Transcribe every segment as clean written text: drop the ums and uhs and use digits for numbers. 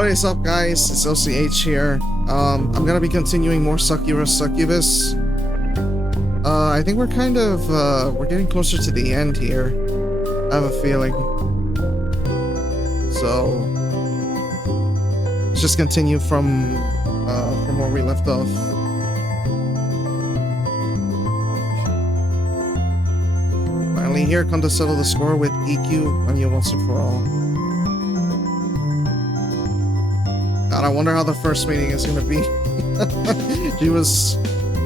What is up, guys? It's OCH here. I'm gonna be continuing more Succubus. I think we're kind of, we're getting closer to the end here. I have a feeling. So, let's just continue from where we left off. Finally here, come to settle the score with EQ on you once and for all. God, I wonder how the first meeting is gonna be.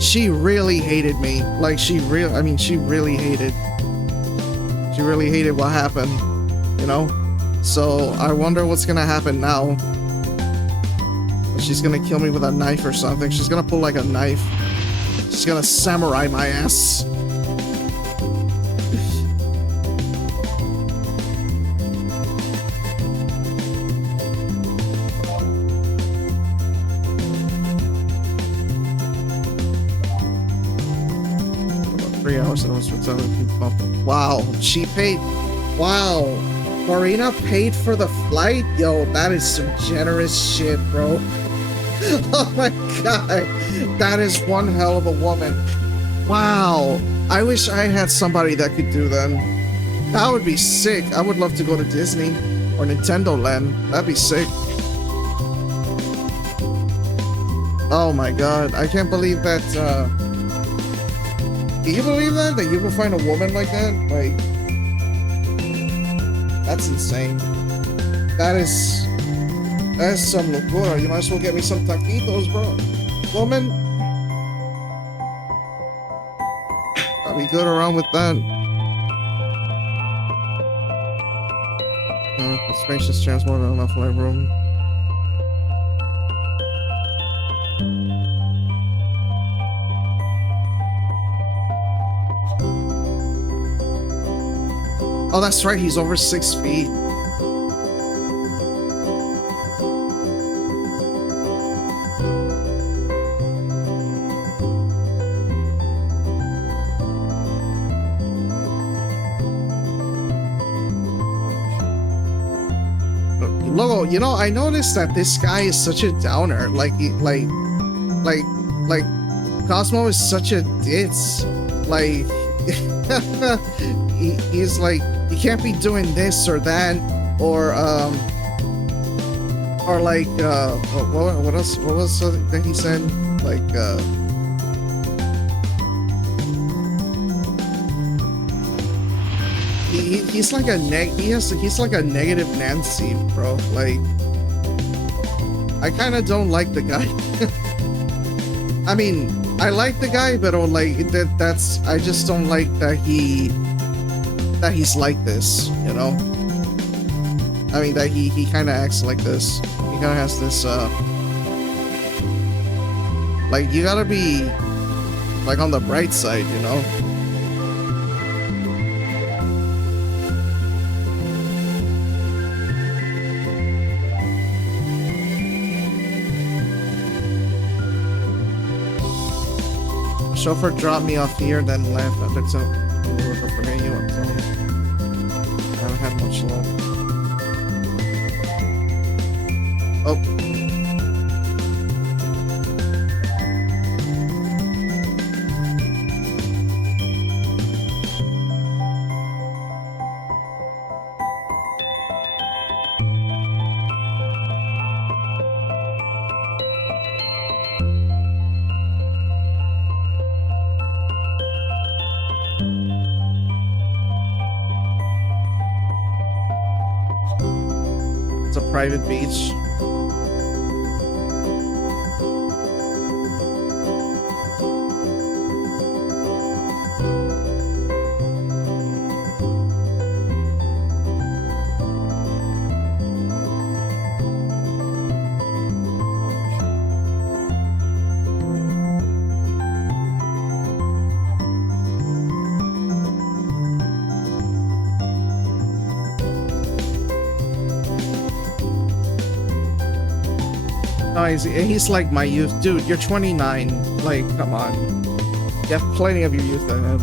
She really hated me. Like, she really hated what happened, you know? So, I wonder what's gonna happen now. She's gonna kill me with a knife or something. She's gonna pull like a knife. She's gonna samurai my ass. Wow, she paid. Wow, Marina paid for the flight? Yo, that is some generous shit, bro. Oh my god, that is one hell of a woman. Wow, I wish I had somebody that could do that. That would be sick. I would love to go to Disney or Nintendo Land. That'd be sick. Oh my god, I can't believe that, do you believe that? That you can find a woman like that? Like, that's insane. That is some locura. You might as well get me some taquitos, bro. Woman, I'll be good around with that. The spacious chance more than enough leg room. Oh, that's right, he's over 6 feet. Logo, you know, I noticed that this guy is such a downer. Like Cosmo is such a ditz. Like, he's like, you can't be doing this or that, or like, what else? What was that he said? Like, he's like a he's like a negative Nancy, bro. Like, I kind of don't like the guy. I mean, I like the guy, but like I just don't like that he's like this, you know? I mean, that he kind of acts like this. He kind of has this, like, you gotta be, like, on the bright side, you know? Chauffeur dropped me off here, then left. I took some work for me. I haven't had much luck. Oh. Private beach. No, he's like my youth. Dude, you're 29. Like, come on. You have plenty of your youth ahead.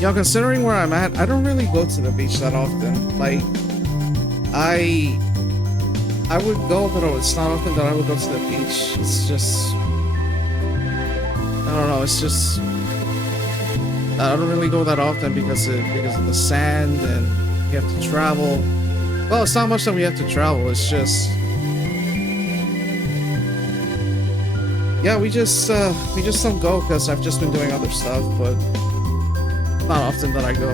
Yo, considering where I'm at, I don't really go to the beach that often. Like, I would go, but it's not often that I would go to the beach. It's just, I don't know. It's just, I don't really go that often because of the sand and you have to travel. Well, it's not much that we have to travel. It's just, yeah, we just don't go because I've just been doing other stuff, but not often that I go.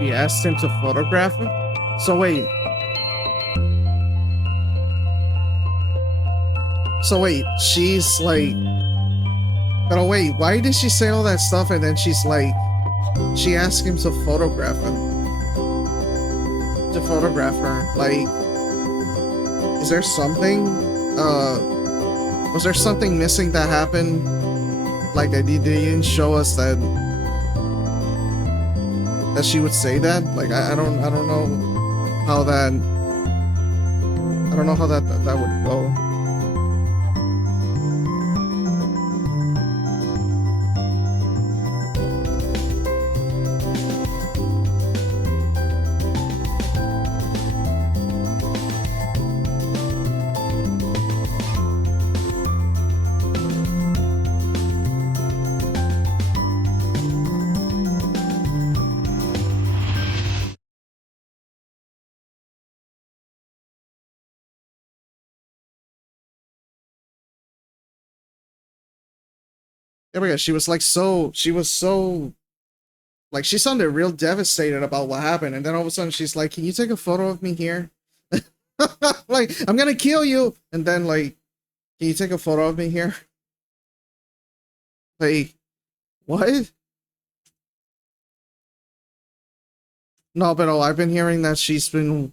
He asked him to photograph him? So wait. So wait, she's like... But wait, why did she say all that stuff and then she's like... She asked him to photograph him. To photograph her. Like... Is there something? Was there something missing that happened? Like, they didn't show us that... That she would say that? Like, I don't know how that... I don't know how that would go. There we go. She was like like she sounded real devastated about what happened, and then all of a sudden she's like, "Can you take a photo of me here?" Like, I'm gonna kill you, and then like, "Can you take a photo of me here?" Like, what? No, but I've been hearing that she's been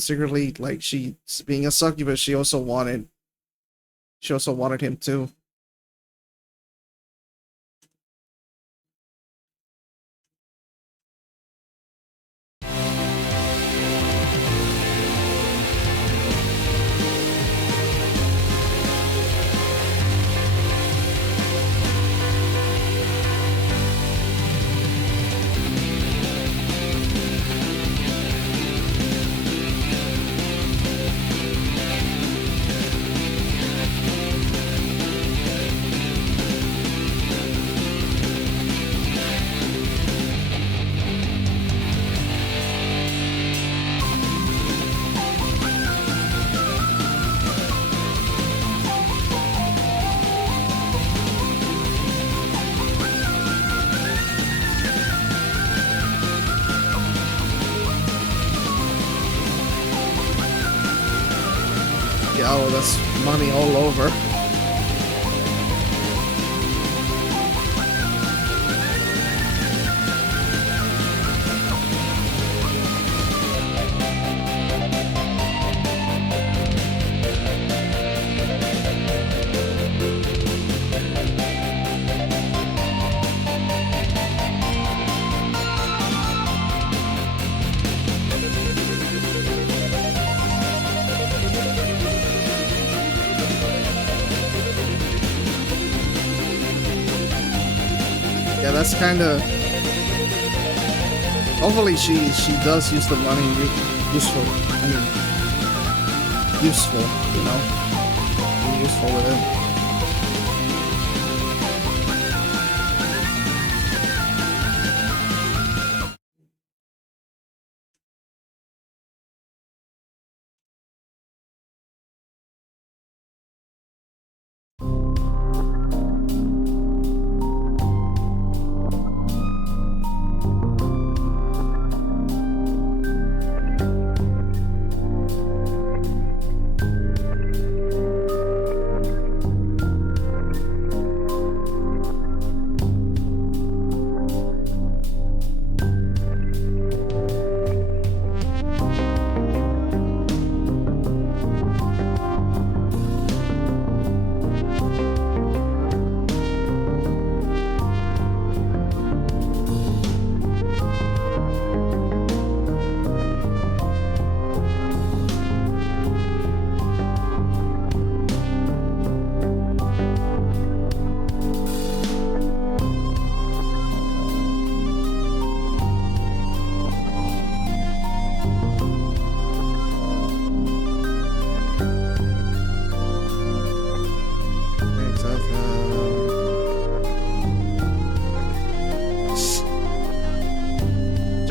secretly, like, she's being a succubus. She also wanted him too. Oh, that's money all over. That's kind of... Hopefully she does use the money useful. I mean, useful, you know? Be useful with it.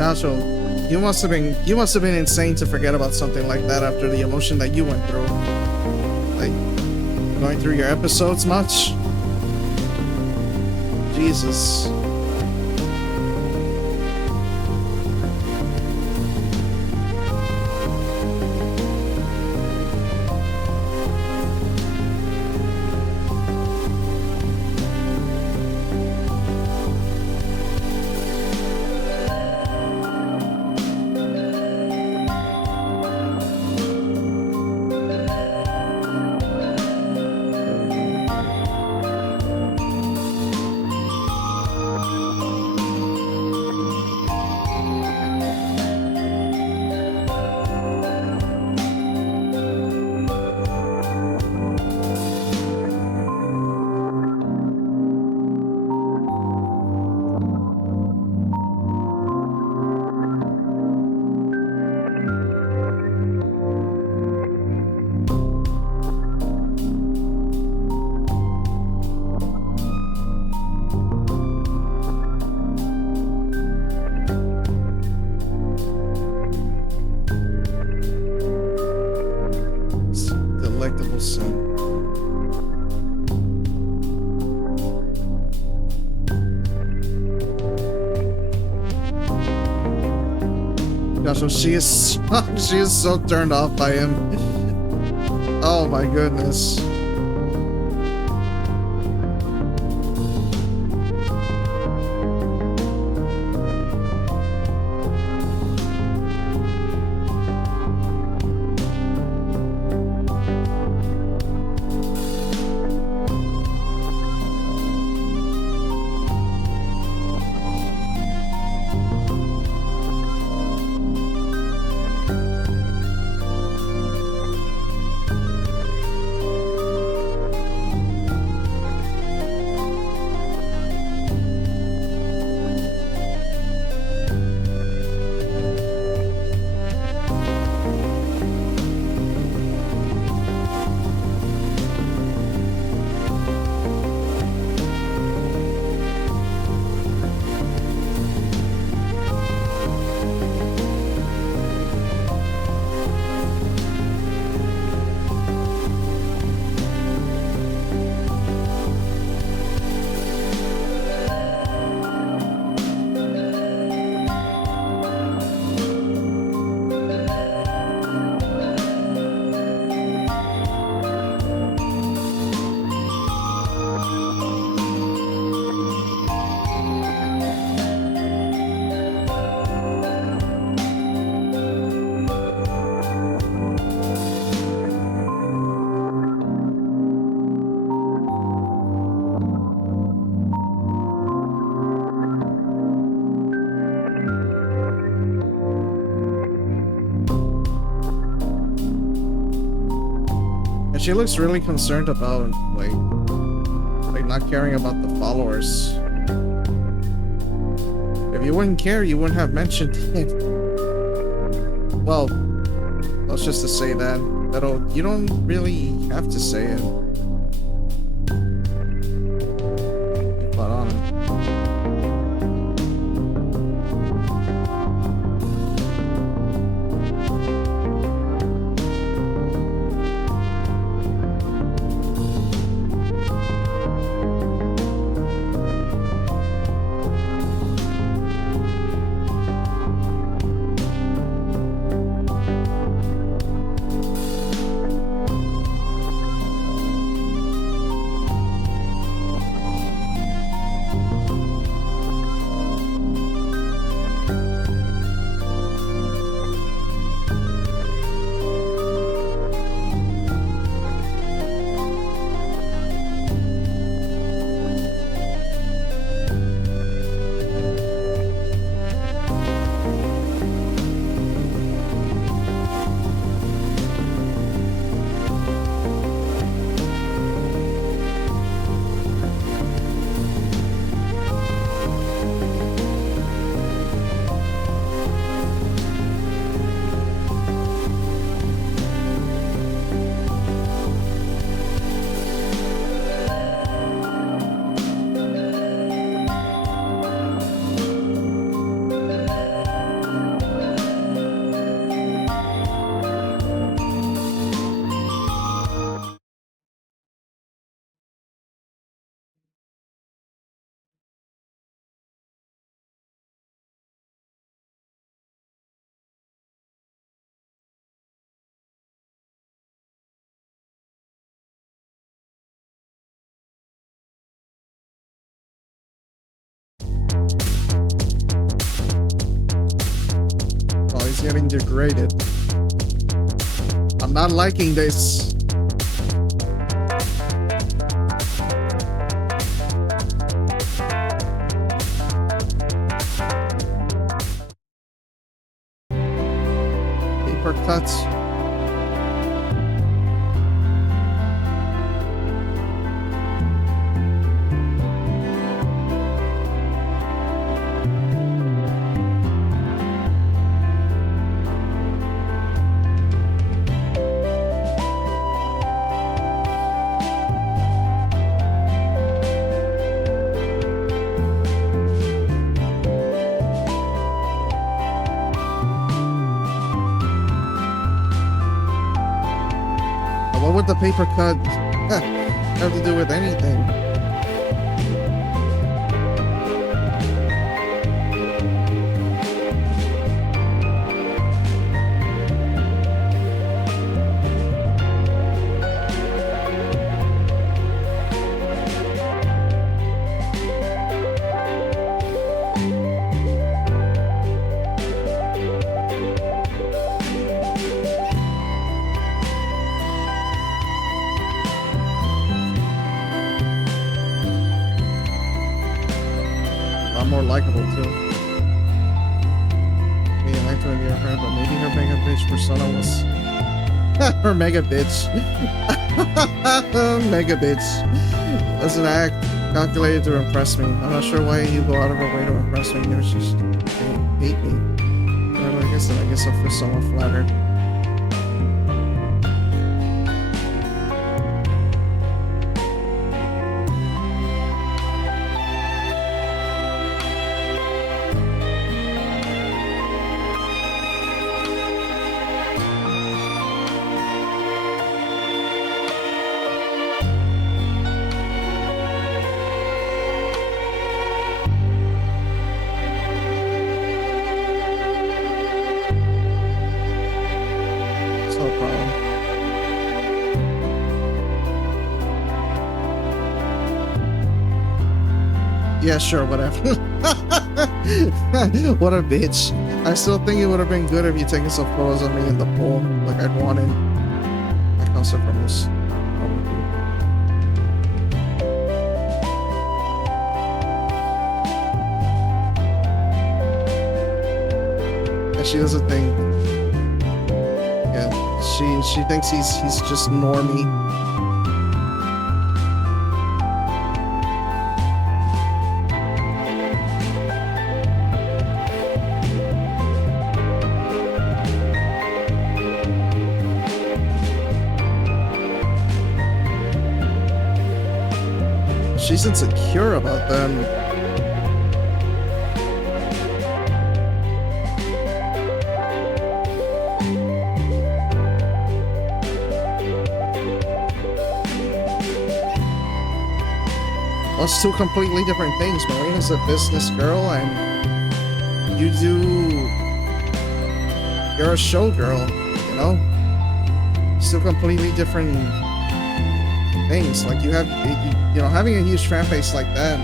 Joshua, you must have been insane to forget about something like that after the emotion that you went through. Like, going through your episodes much? Jesus. Delectable sin. Gosh, so she is so turned off by him. Oh my goodness. She looks really concerned about, like not caring about the followers. If you wouldn't care, you wouldn't have mentioned it. Well, let's just to say that. You don't really have to say it. But is getting degraded. I'm not liking this. Paper cuts. What would the paper cut have to do with anything? More likable too. Maybe I liked her in your head, but maybe her mega bitch persona was her mega bitch. Mega bitch doesn't act calculated to impress me. I'm not sure why you go out of her way to impress me. You just hate me. Well, I guess I feel somewhat flattered. Yeah, sure, whatever. What a bitch. I still think it would have been good if you taken some photos of me in the pool, like I'd wanted. That comes from this. Yeah, she doesn't think. Yeah, she thinks he's just normie. She's insecure about them. Well, it's two completely different things. Marina's a business girl, and you're a show girl, you know? It's two completely different things. Like, you have, you know, having a huge fan base like that,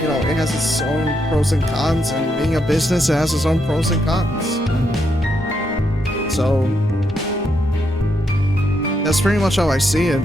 you know, it has its own pros and cons, and being a business, it has its own pros and cons. So, that's pretty much how I see it.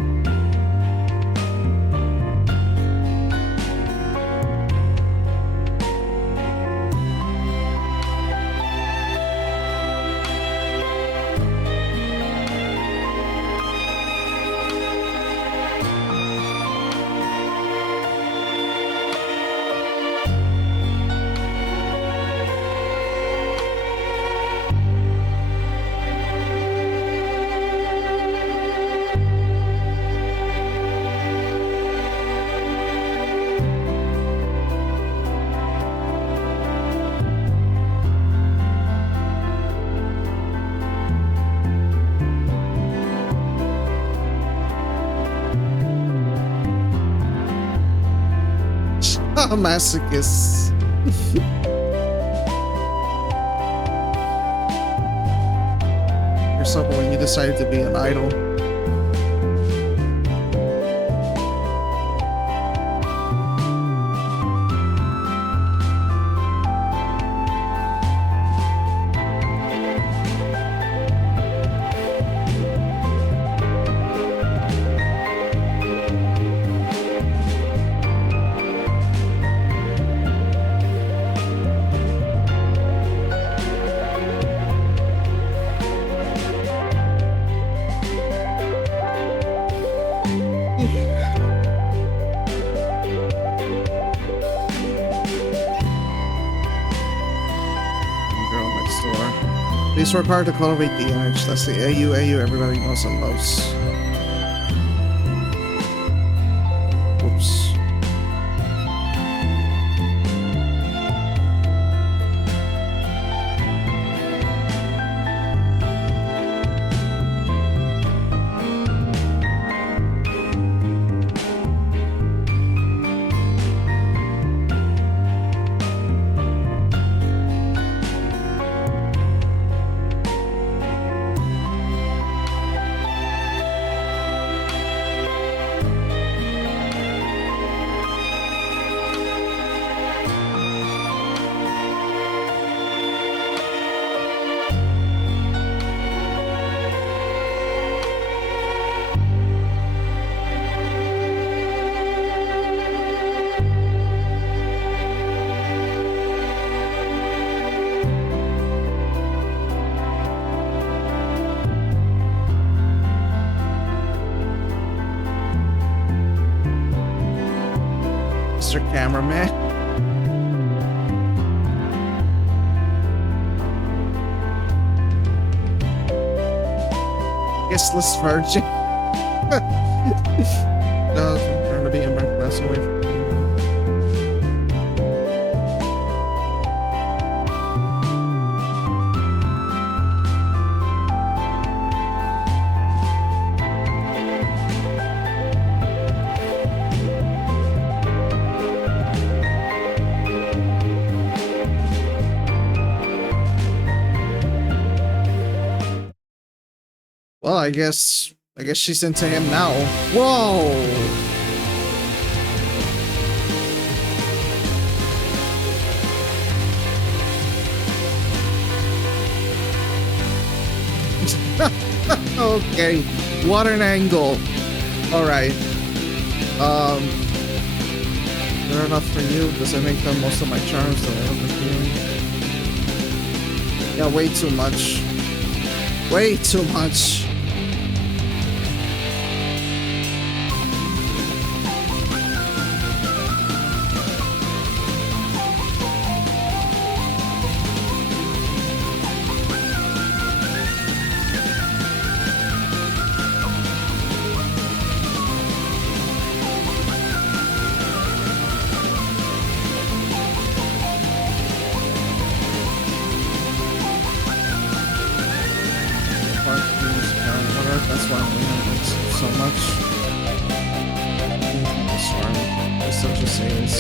A masochist. Yourself when you decided to be an idol. Please work hard to cultivate the image. That's the AU everybody knows and loves. Oops. Mr. Cameraman. Kissless virgin. No, I'm trying to be in my class away from you. Well, I guess she's into him now. Whoa! Okay, what an angle. Alright. They're enough for you. Does it make them most of my charms that I have been feeling? Yeah, way too much. Way too much. That's why I'm leaning it so much. Swarm. It's such a sales.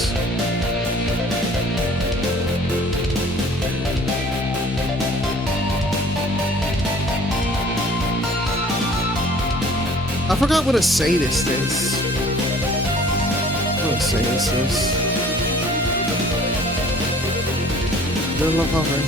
I forgot what a sadist is. What a sadist is. Good love hover.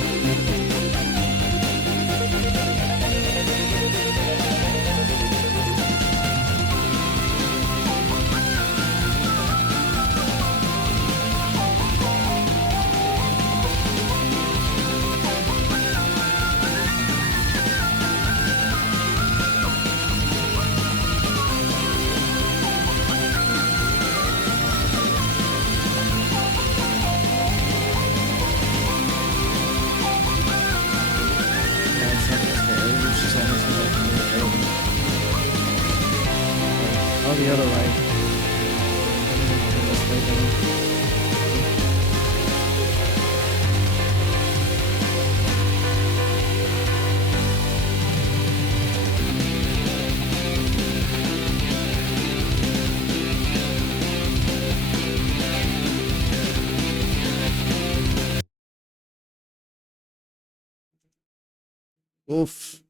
The other way. Oof.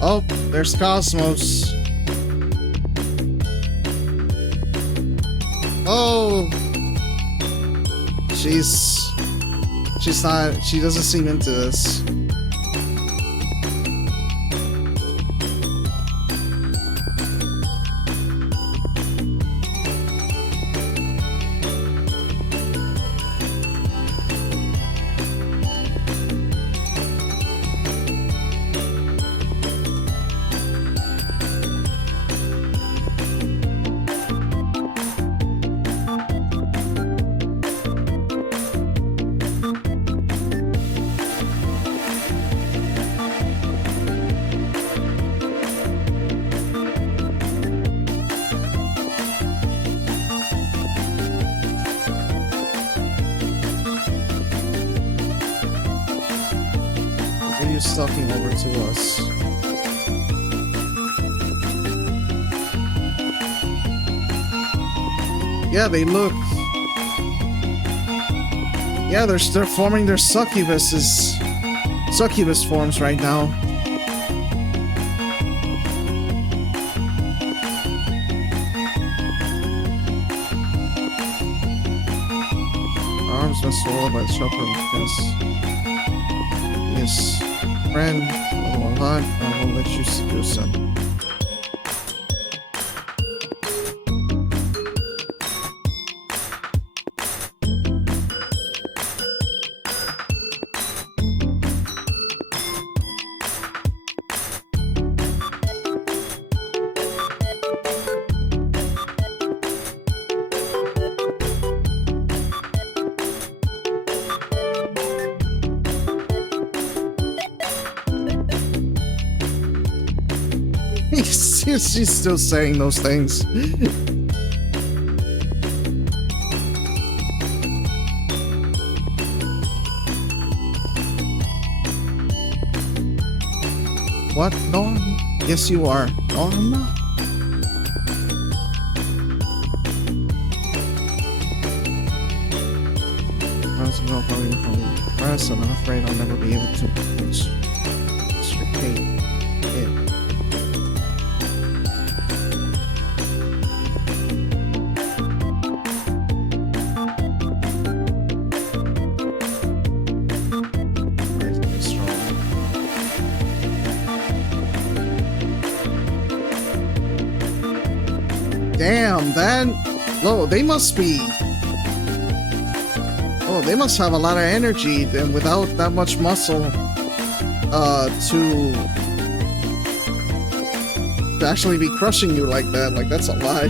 Oh, there's Cosmos. Oh, she's not. She doesn't seem into this. he's talking over to us. Yeah, they look. Yeah, they're forming their succubus forms right now. Arms been swallowed by the chopper because his friend will hunt and will let you seduce him. She's still saying those things. What? No, yes you are. No, I'm not. I was probably from press, and I'm afraid I'll never be able to extricate it. Damn, that... Oh, they must be... Oh, they must have a lot of energy, and without that much muscle, to actually be crushing you like that. Like, that's a lot.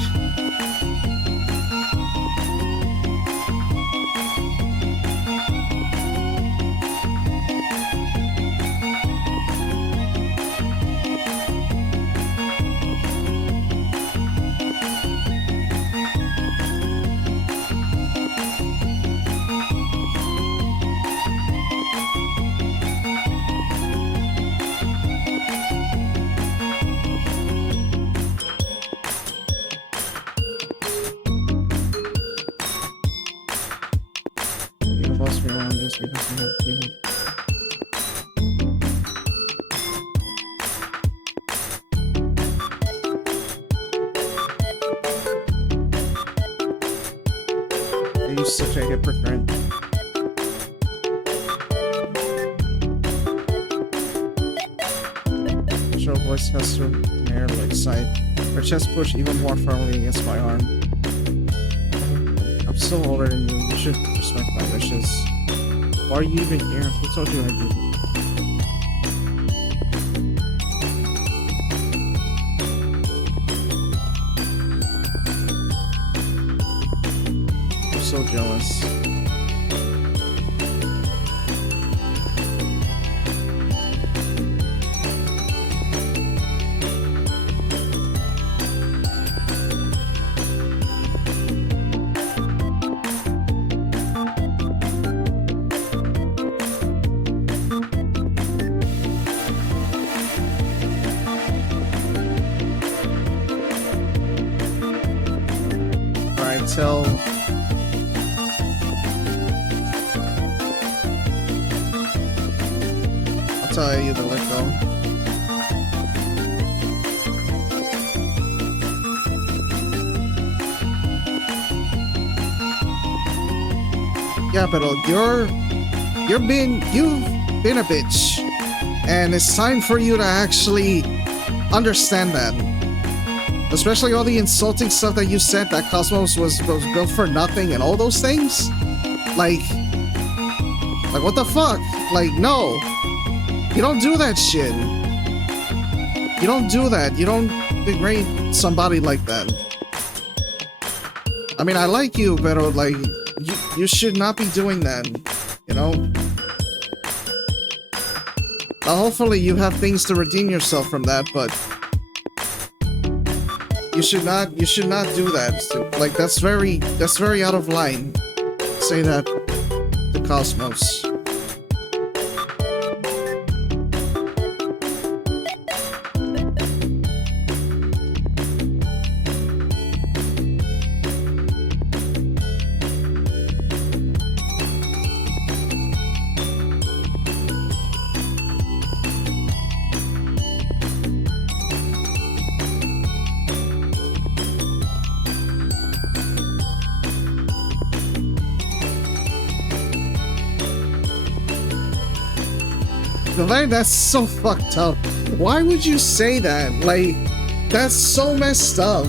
Such a hypocrite. Show voice has to mirror like sight. Her chest pushed even more firmly against my arm. I'm still older than you. You should respect my wishes. Why are you even here? Who told you I did? So jealous. Alright, tell tell you to let go. Yeah, but you've been a bitch, and it's time for you to actually understand that. Especially all the insulting stuff that you said, that Cosmos was built for nothing and all those things. Like what the fuck? Like, no. You don't do that shit. You don't do that. You don't degrade somebody like that. I mean, I like you, but like, you should not be doing that, you know? Hopefully you have things to redeem yourself from that, but you should not do that. Like, that's very out of line. Say that to Cosmos. Like, that's so fucked up. Why would you say that? Like, that's so messed up.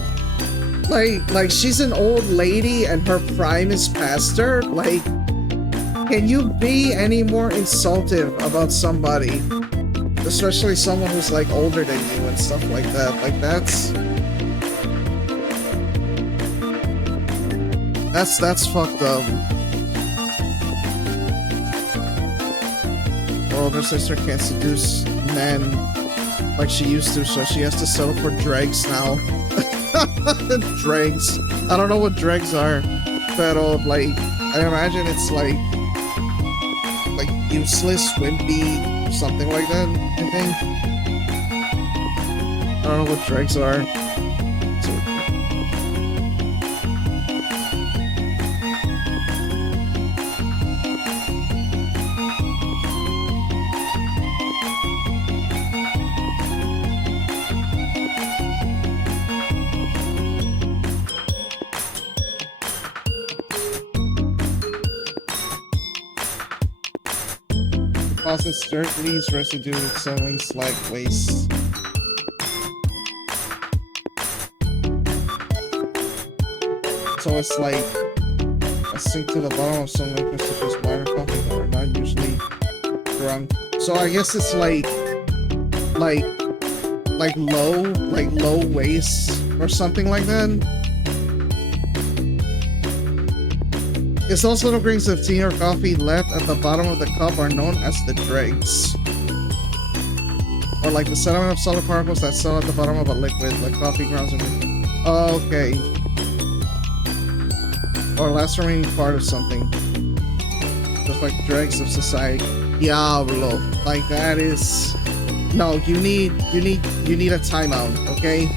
Like she's an old lady and her prime is past her? Like, can you be any more insultive about somebody? Especially someone who's like older than you and stuff like that. Like, that's fucked up. Her older sister can't seduce men like she used to, so she has to settle for dregs now. Dregs. I don't know what dregs are, but like, I imagine it's like useless, wimpy, something like that, I think. I don't know what dregs are. Causes dirt leaves residue with sewing slag waste. So it's like a sink to the bottom of some liquid such as water, coffee that are not usually drunk. So I guess it's like low waste or something like that. It's those little grains of tea or coffee left at the bottom of the cup are known as the dregs. Or like the sediment of solid particles that settle at the bottom of a liquid, like coffee grounds and everything. Oh, okay. Or last remaining part of something. Just like dregs of society. Diablo. Like that is... No, you need a timeout, okay?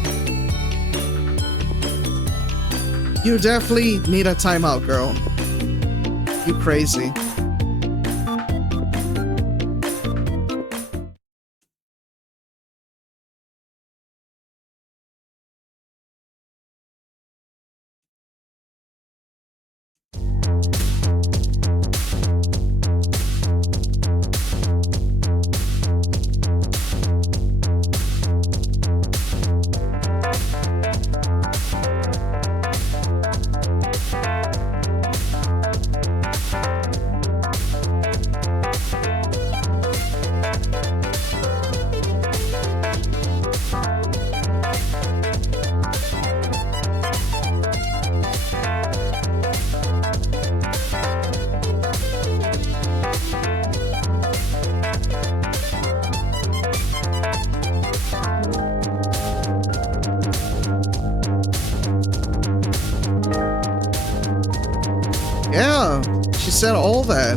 You definitely need a timeout, girl. You crazy. Yeah, she said all that.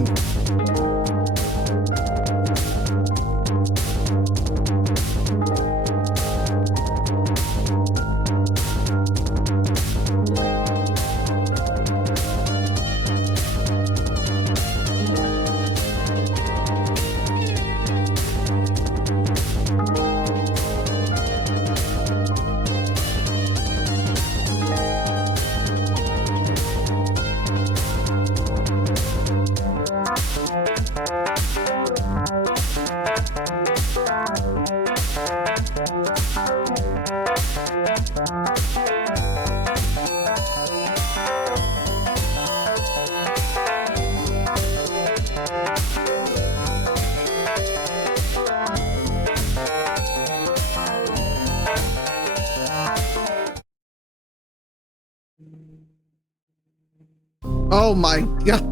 Oh my god.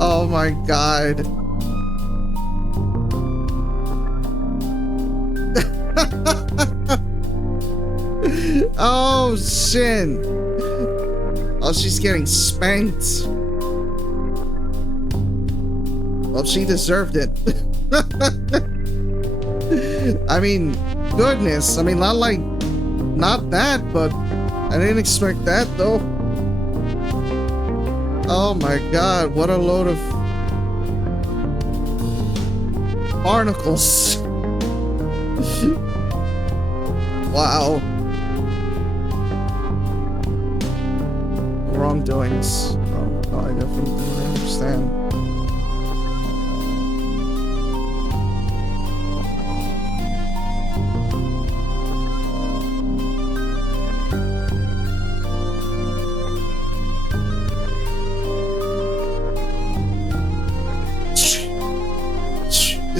Oh my god. Oh shit. Oh, she's getting spanked. Well, she deserved it. I mean, goodness. I mean, not that, but I didn't expect that though. Oh my god, what a load of barnacles. Wow. Wrongdoings. Oh, I definitely don't understand.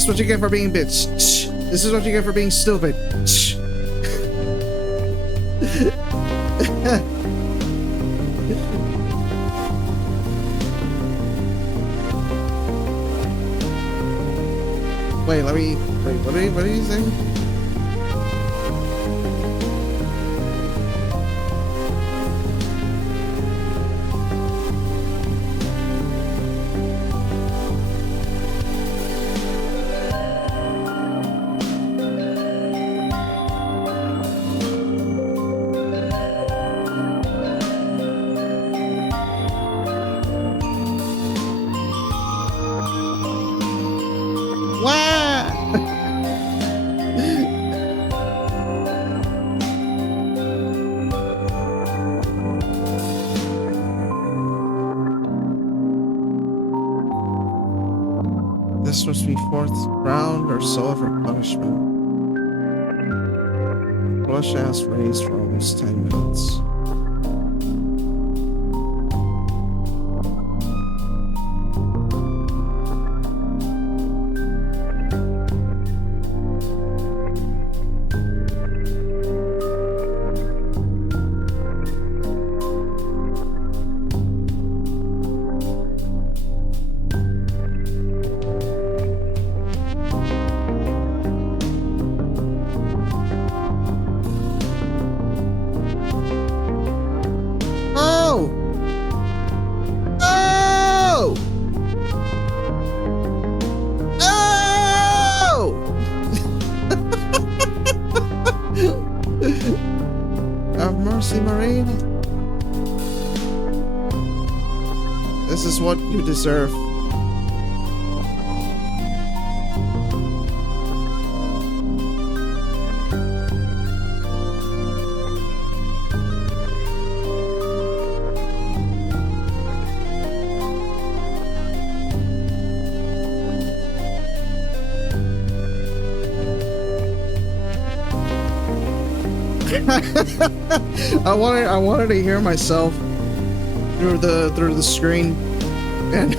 is what you get for being bitch. This is what you get for being stupid. Wait, what are you saying? This must be fourth round or so for punishment. Flush ass raised for almost 10 minutes. Have mercy, Marine. This is what you deserve. I wanted to hear myself through the screen, and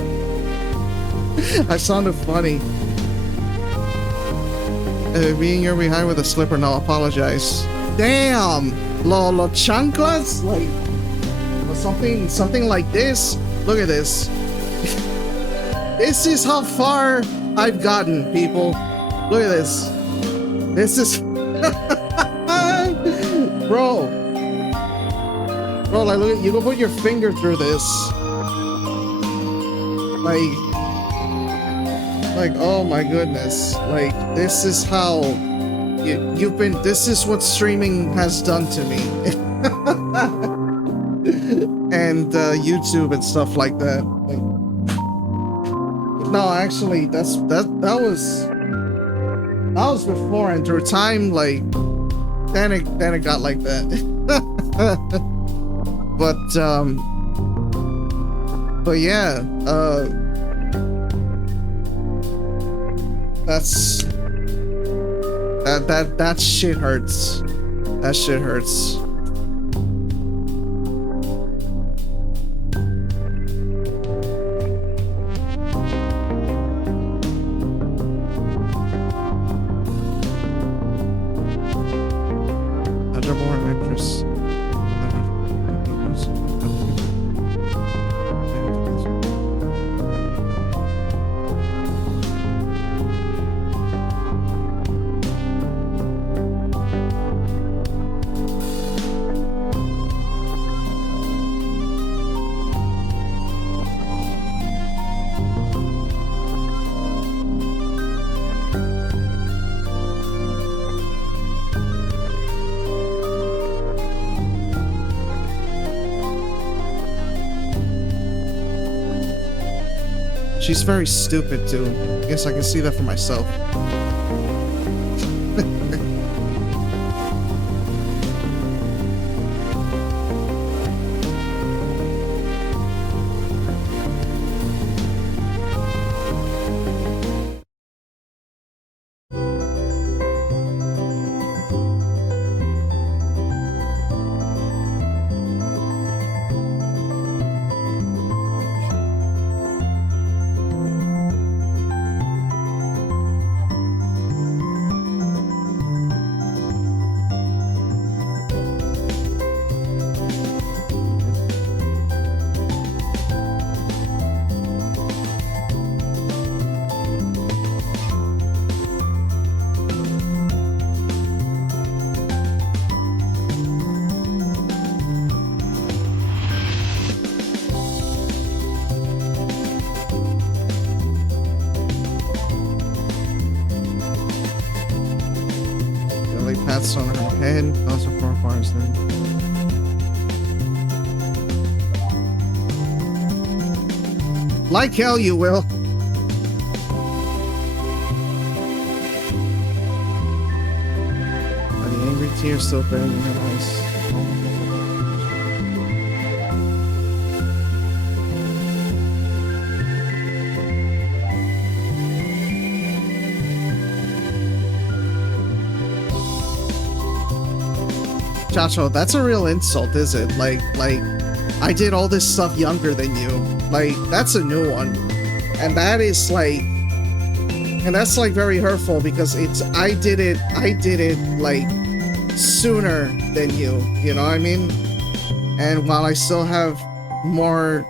I sounded funny. Being here behind with a slipper, no, apologize. Damn, lo chanclas, like something like this. Look at this. This is how far I've gotten, people. Look at this. This is. Bro, like, look, you can put your finger through this. Like, oh my goodness. Like, this is how you've been, this is what streaming has done to me. And YouTube and stuff like that. Like, no, actually, that was before, and through time, like, then it got like that. but yeah, that shit hurts. That shit hurts. She's very stupid too. I guess I can see that for myself. pats on her head. Also forearms then. Like hell you will. Are the angry tears still burning in her eyes? Chacho, that's a real insult, is it? Like, I did all this stuff younger than you. Like, that's a new one. And that is like, and that's like very hurtful because it's, I did it like sooner than you know what I mean? And while I still have more,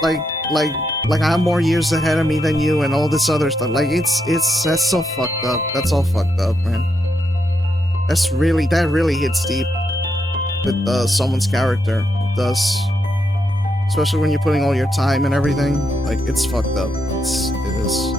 like I have more years ahead of me than you and all this other stuff, like that's so fucked up. That's all fucked up, man. That really hits deep with someone's character. It does. Especially when you're putting all your time and everything. Like, it's fucked up. It is.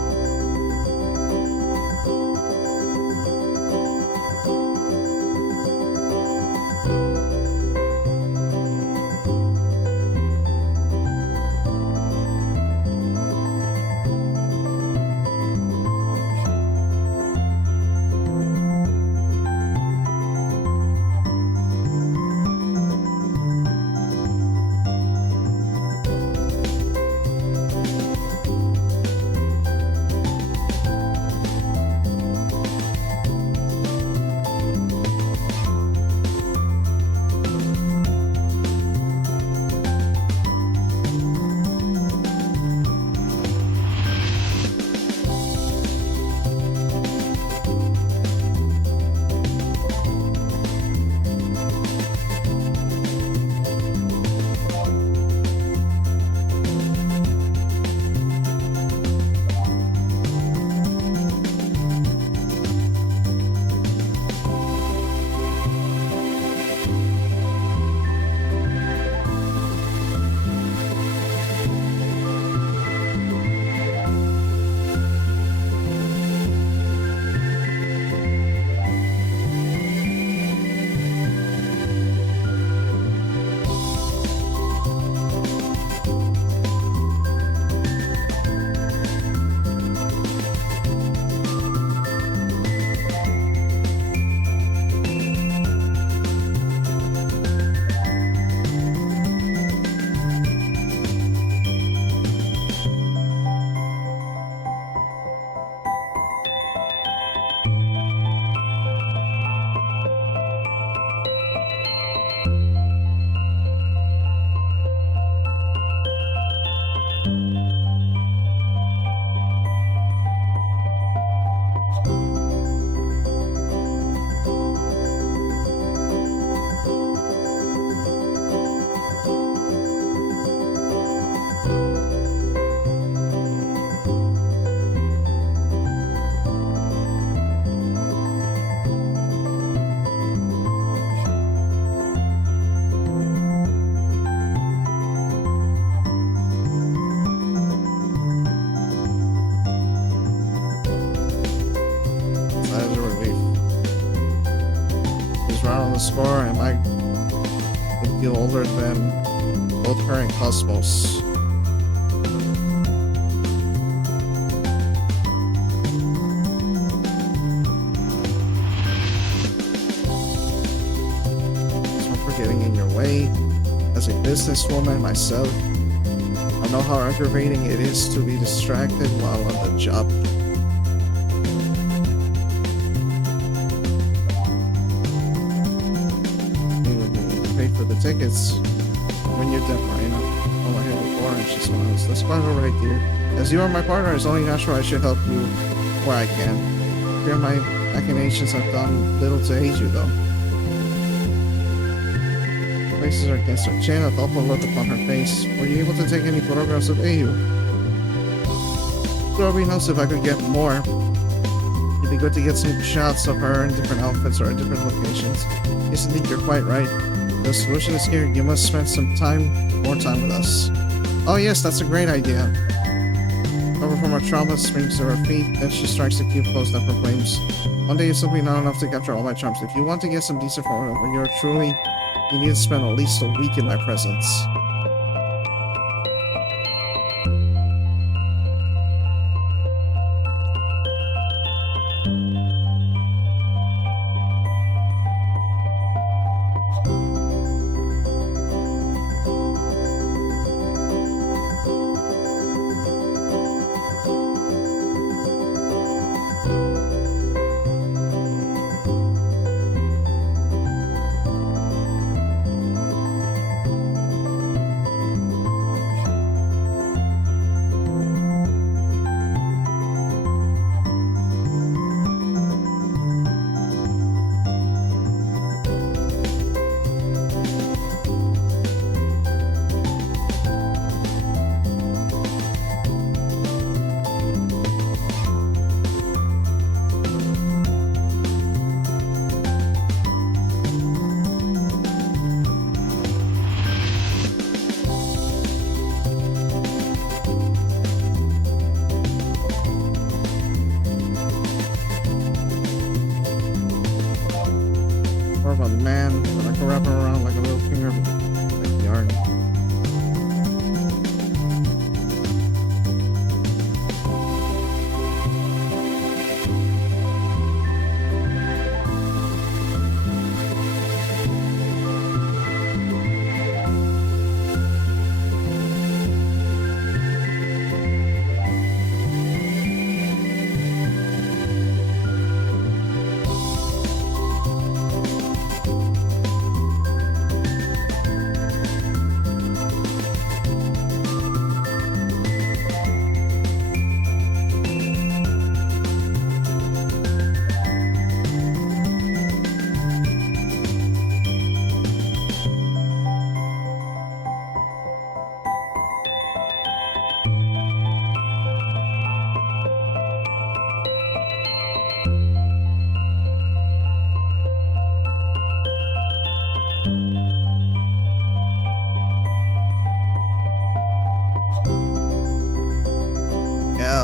Score, and I feel older than both her and Cosmos. So for getting in your way. As a businesswoman myself, I know how aggravating it is to be distracted while on the job. Tickets when you're done, Marina. Oh, I had before, and she smiles. That's quite alright, dear. As you are my partner, it's only natural I should help you where I can. Fear my machinations have done little to aid you, though. Places are against her chin, a thoughtful look upon her face. Were you able to take any photographs of Ayu? Nobody knows if I could get more. It'd be good to get some shots of her in different outfits or at different locations. Yes, indeed, you're quite right. The solution is here. You must spend some more time with us. Oh yes, that's a great idea. However, for from her trauma springs to her feet, then she strikes the cube closed up her flames. One day is simply not enough to capture all my charms. If you want to get some decent form when you're truly, you need to spend at least a week in my presence. More of a man, but I can wrap him around like a little finger, like yarn.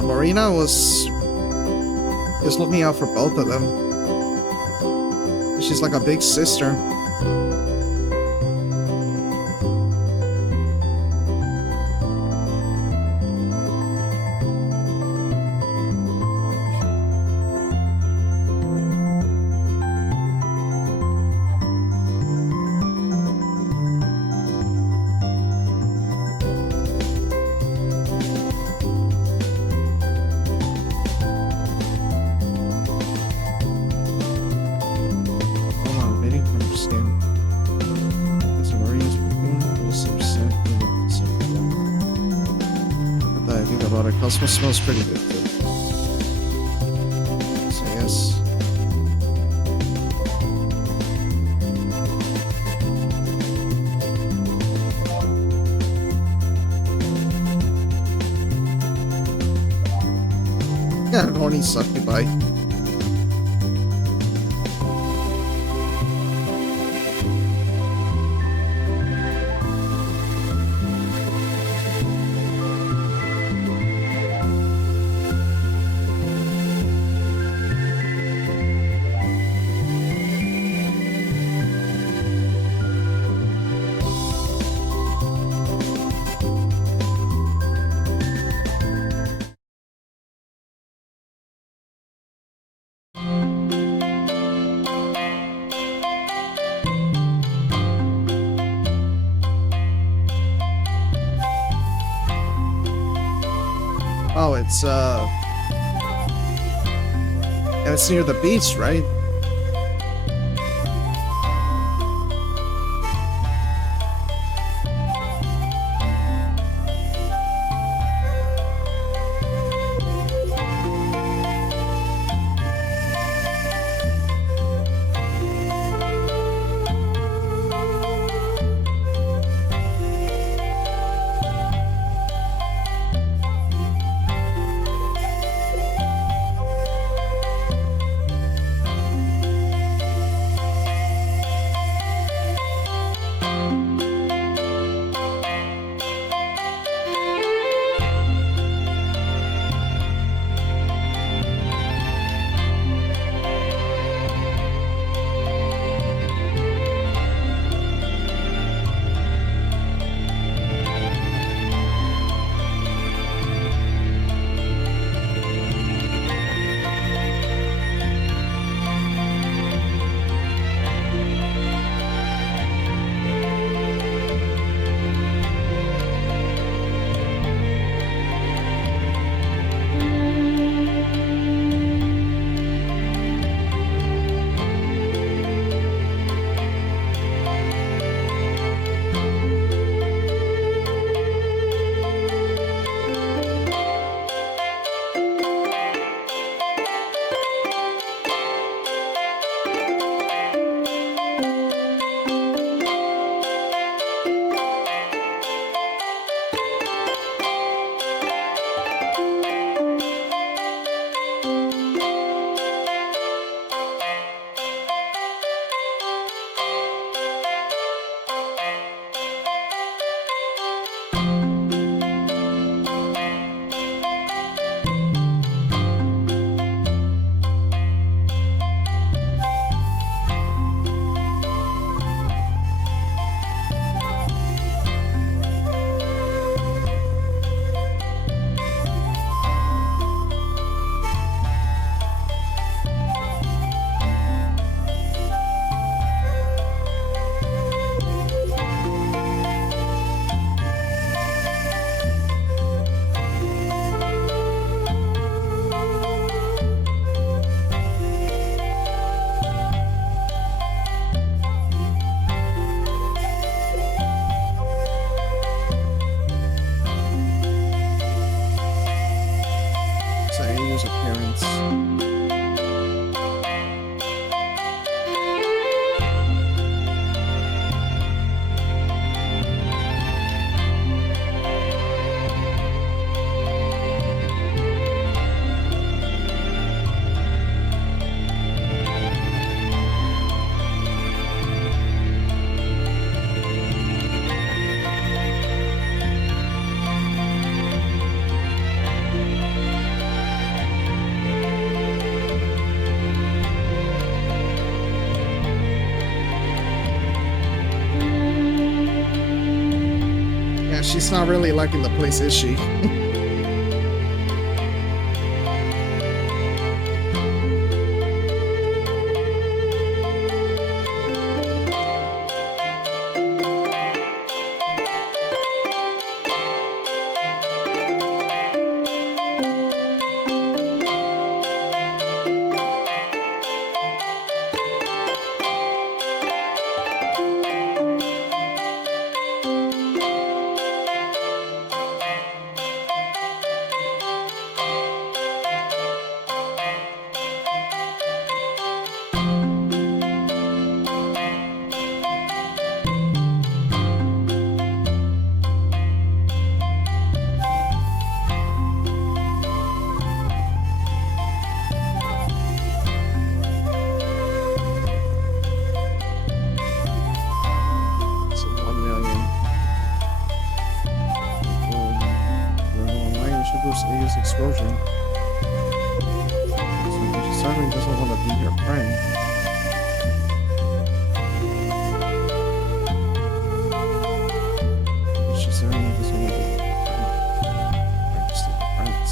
Marina was just looking out for both of them. She's like a big sister. Cosmos smells pretty good too. So yes. Yeah, horny succubi. Oh, and it's near the beach, right? Yeah, she's not really liking the place, is she? Explosion. She certainly doesn't want to be your friend. She certainly doesn't want to be friends.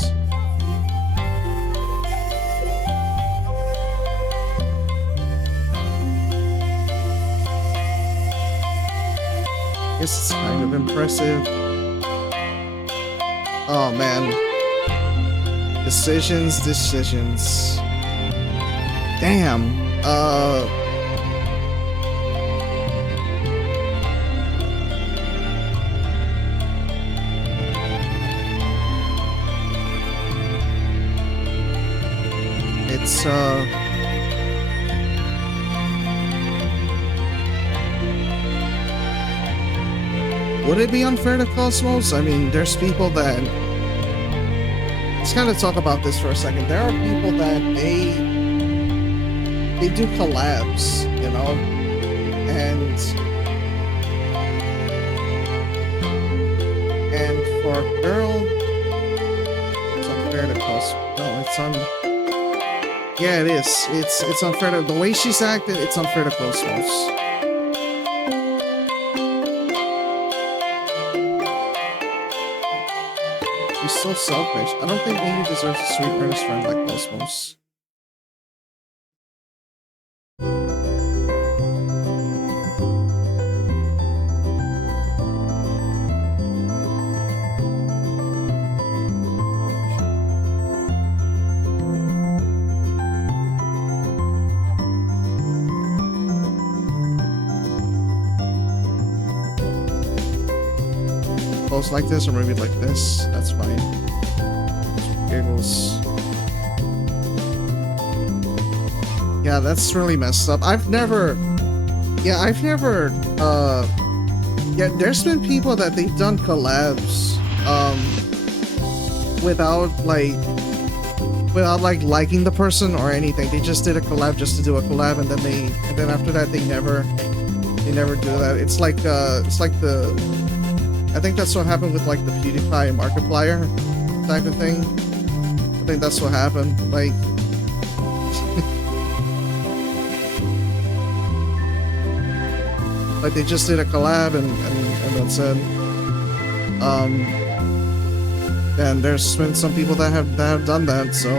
It's kind of impressive. Oh man. Decisions. Damn. It's would it be unfair to Cosmos? I mean, there's people that let's kind of talk about this for a second. There are people that they do collabs, you know, and for a girl, it's unfair to Cosmos. No, it's yeah, it is. It's unfair to the way she's acted. It's unfair to Cosmos. She's so selfish. I don't think Amy deserves a sweet, earnest friend like Cosmos. Close like this, or maybe like this. That's fine. Giggles. Yeah, that's really messed up. I've never. Yeah, there's been people that they've done collabs, without like liking the person or anything. They just did a collab just to do a collab, and then after that they never do that. It's like I think that's what happened with like the PewDiePie and Markiplier type of thing. I think that's what happened. Like, like they just did a collab and that's it. And there's been some people that have done that, so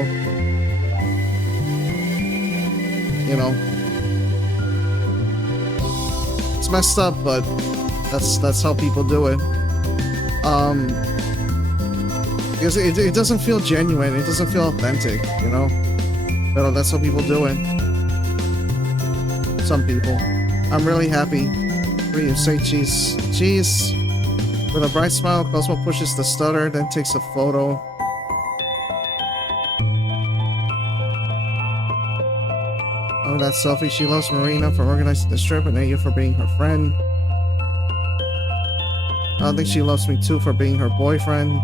you know, it's messed up, but that's how people do it. Because it doesn't feel genuine, it doesn't feel authentic, you know? But that's how people do it. Some people. I'm really happy for you. Say cheese. Cheese! With a bright smile, Cosmo pushes the stutter, then takes a photo. Oh, that selfie. She loves Marina for organizing this trip and you for being her friend. I don't think she loves me too for being her boyfriend.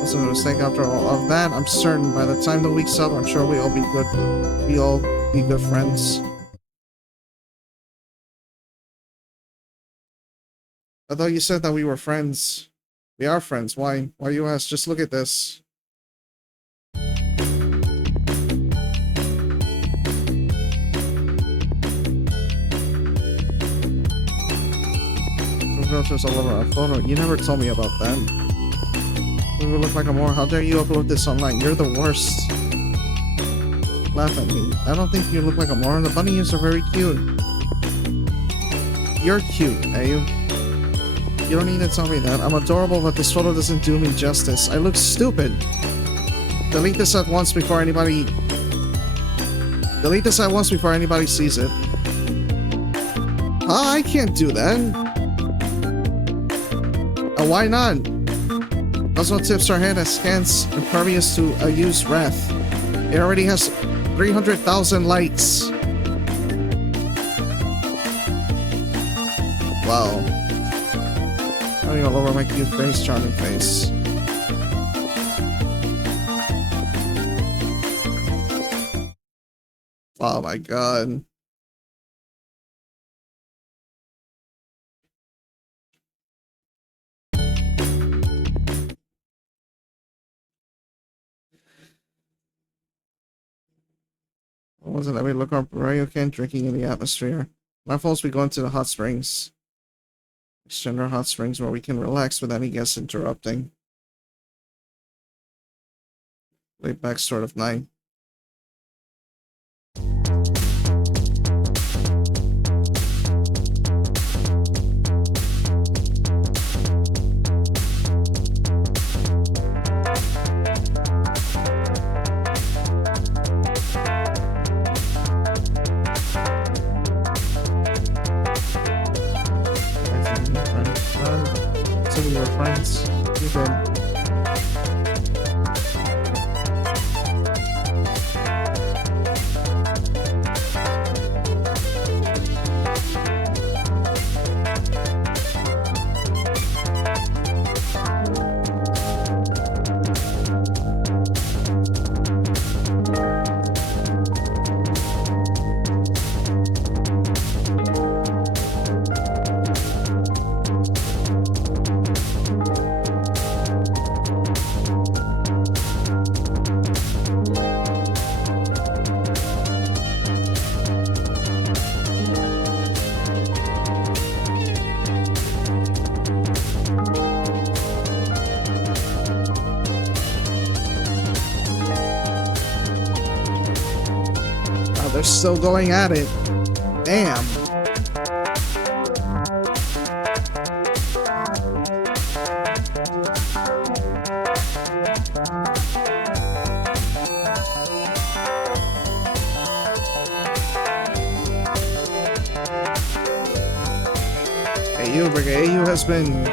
Wasn't a mistake after all of that. I'm certain by the time the week's up, I'm sure we'll all be good. We all be good friends. I thought you said that we were friends. We are friends. Why? Why you ask? Just look at this. filters all over our photo. You never told me about that. We would look like a Moor. How dare you upload this online? You're the worst. Laugh at me. I don't think you look like a Moor. The bunny ears are very cute. You're cute, you? You don't need to tell me that. I'm adorable, but this photo doesn't do me justice. I look stupid. Delete this at once before anybody... Delete this at once before anybody sees it. I can't do that. Why not? Also tips our hand as scans impervious to a used wrath. It already has 300,000 likes. Wow. Running all over my cute face, charming face. Oh my god. What was it that we look up Ryokan drinking in the atmosphere? My fault, we go into the hot springs. Extend our hot springs where we can relax without any guests interrupting. Laid back sort of night. So we were friends. You did. They're still going at it. Damn. AU has been...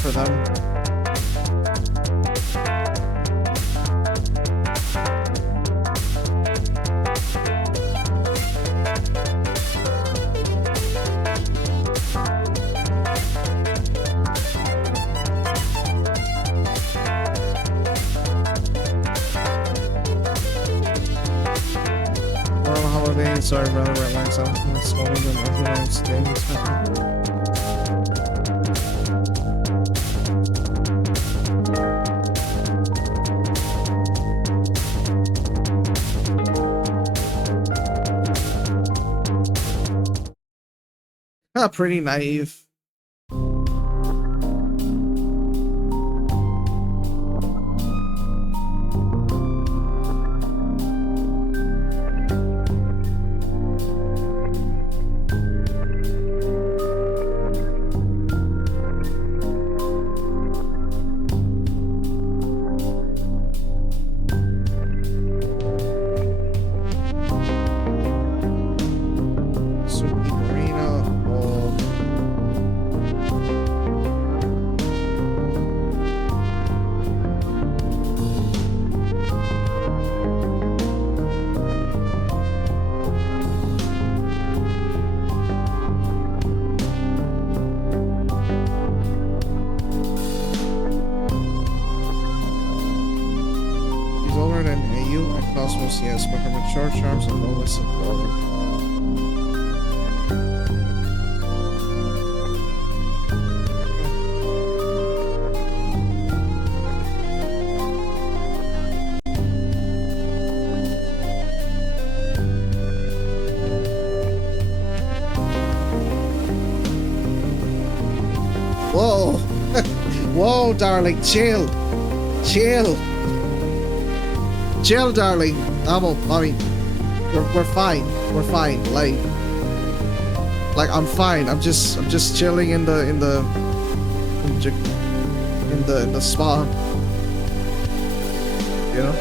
for them. Well, holidays are rather relaxed. I'm more slower than everyone's days. Pretty naive. cosmos, yes, but her mature charms and wellness and glory. Whoa! Whoa, darling, chill! Chill! Chill, darling! I mean, we're fine. We're fine. Like I'm fine. I'm just chilling in the spa. You know?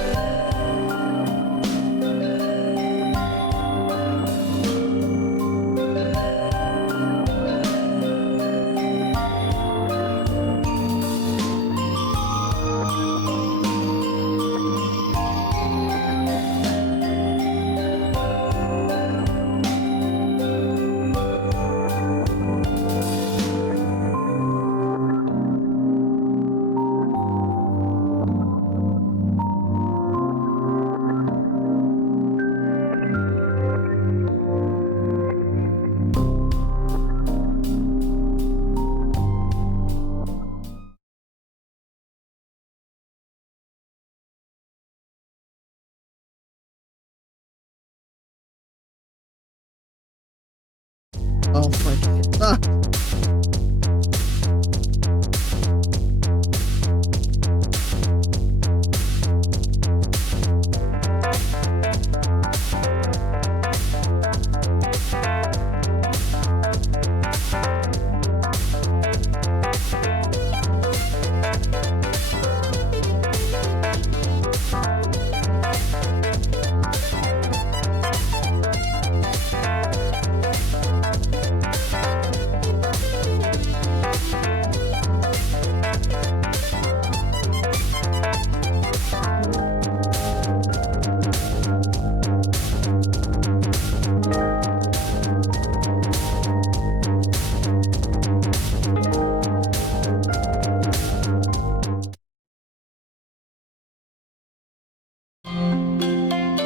Oh my god.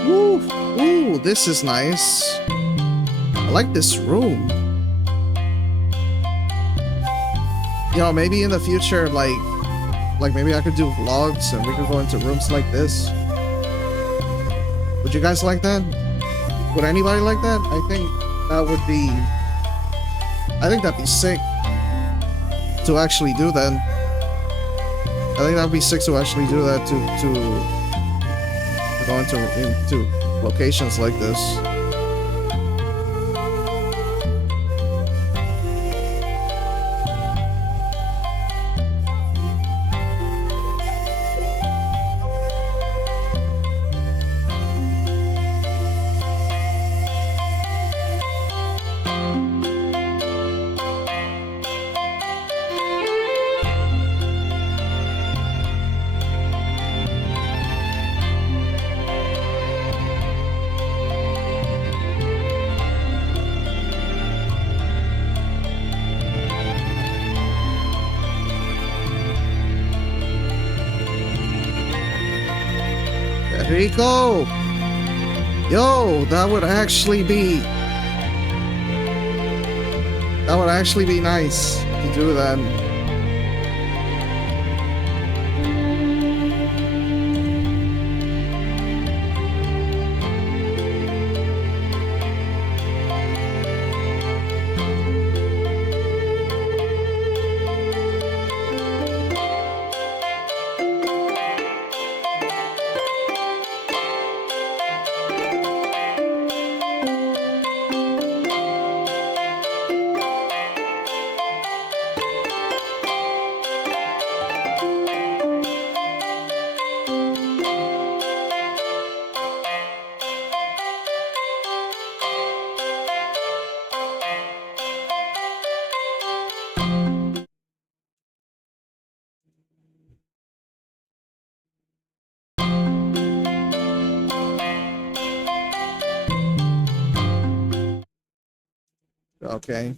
Woo! Ooh, this is nice. I like this room. You know, maybe in the future, like maybe I could do vlogs and we could go into rooms like this. Would you guys like that? Would anybody like that? I think that would be... I think that'd be sick to actually do that. I think that'd be sick to actually do that, to go into locations like this. Rico! Yo, that would actually be nice to do that. Okay.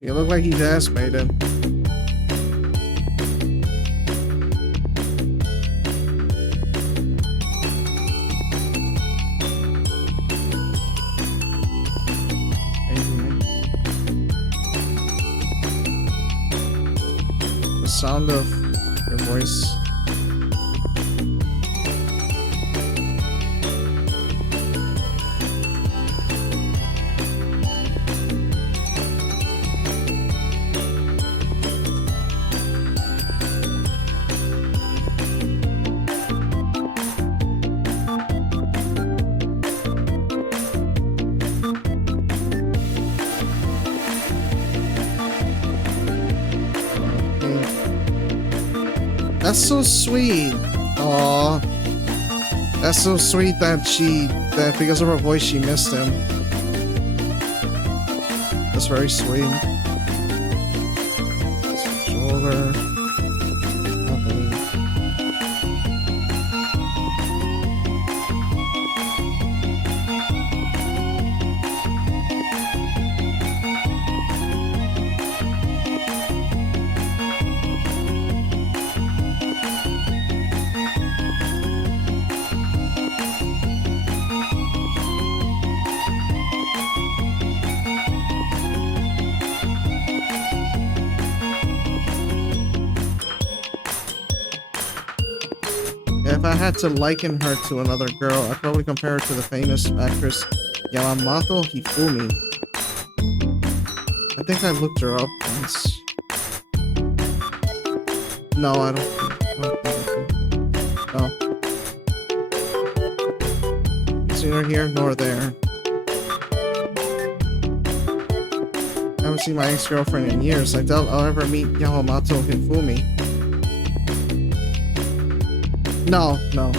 You look like he's ass maiden. the sound of your voice. That's so sweet. Aww. That's so sweet that because of her voice she missed him. That's very sweet. Shoulder. Nothing. If I had to liken her to another girl, I'd probably compare her to the famous actress Yamamoto Hifumi. I think I looked her up once. No, I don't think. No. It's neither here nor there. I haven't seen my ex-girlfriend in years. I doubt I'll ever meet Yamamoto Hifumi. No. No,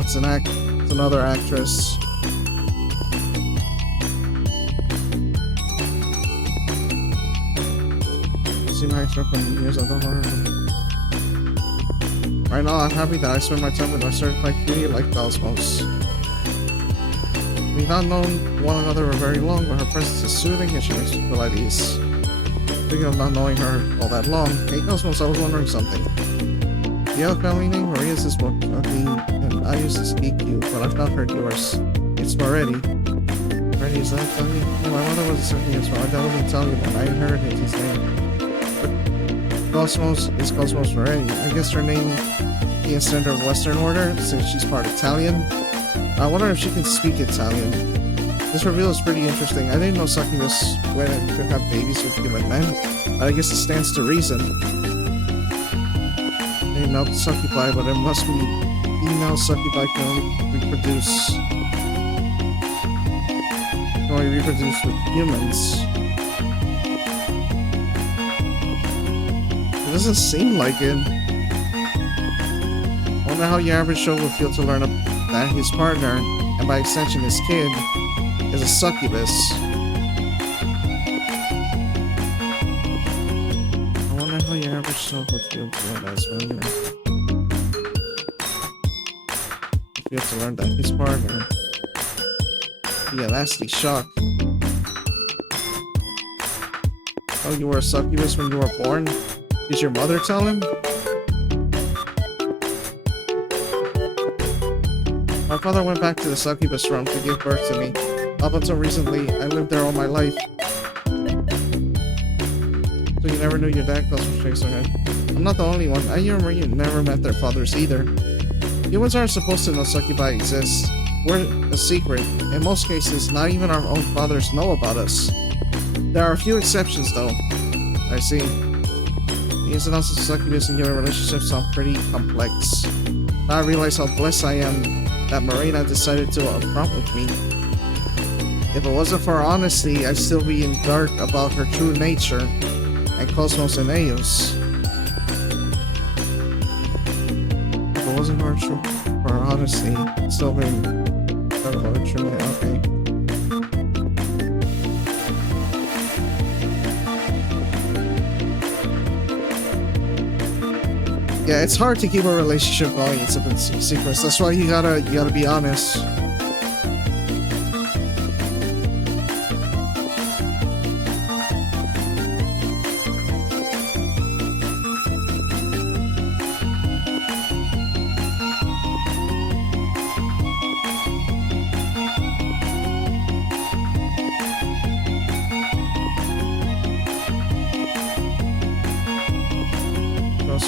it's it's another actress. See my ex-girlfriend in years, I don't know her. Right now, I'm happy that I spend my time with my certified cutie like Cosmos. We've not known one another for very long, but her presence is soothing and she makes me feel at ease. Speaking of not knowing her all that long, hey Cosmos, I was wondering something. Do you have a family name? Maria's this book, and I used to speak you, but I've not heard yours. It's Moretti. Moretti, is that funny? No, my mother was a certain as well. I wouldn't tell you that. I inherited his name. But Cosmos is Cosmos Moretti. I guess her name is standard Western order, since she's part Italian. I wonder if she can speak Italian. This reveal is pretty interesting. I didn't know Succubus women could have babies with human men, but I guess it stands to reason. Not succubi, but it must be female succubi can only reproduce with humans. It doesn't seem like it. I wonder how your average show would feel to learn that his partner, and by extension his kid, is a succubus. I wonder how your average show would feel to learn that as well. You have to learn that his partner. Be a nasty shock. Oh, you were a succubus when you were born? Did your mother tell him? My father went back to the succubus realm to give birth to me. Up until recently, I lived there all my life. So you never knew your dad? Cosmos shakes her head. I'm not the only one. I and Maria never met their fathers either. Humans aren't supposed to know succubi exists. We're a secret. In most cases, not even our own fathers know about us. There are a few exceptions, though. I see. The ins and outs of succubus and human relationships sound pretty complex. Now I realize how blessed I am that Marina decided to upfront with me. If it wasn't for her honesty, I'd still be in dark about her true nature and Cosmos and Eos. If it wasn't for her honesty, I'd still be in dark about her true nature. Okay. Yeah, it's hard to keep a relationship going. It's a secret. That's why you gotta be honest.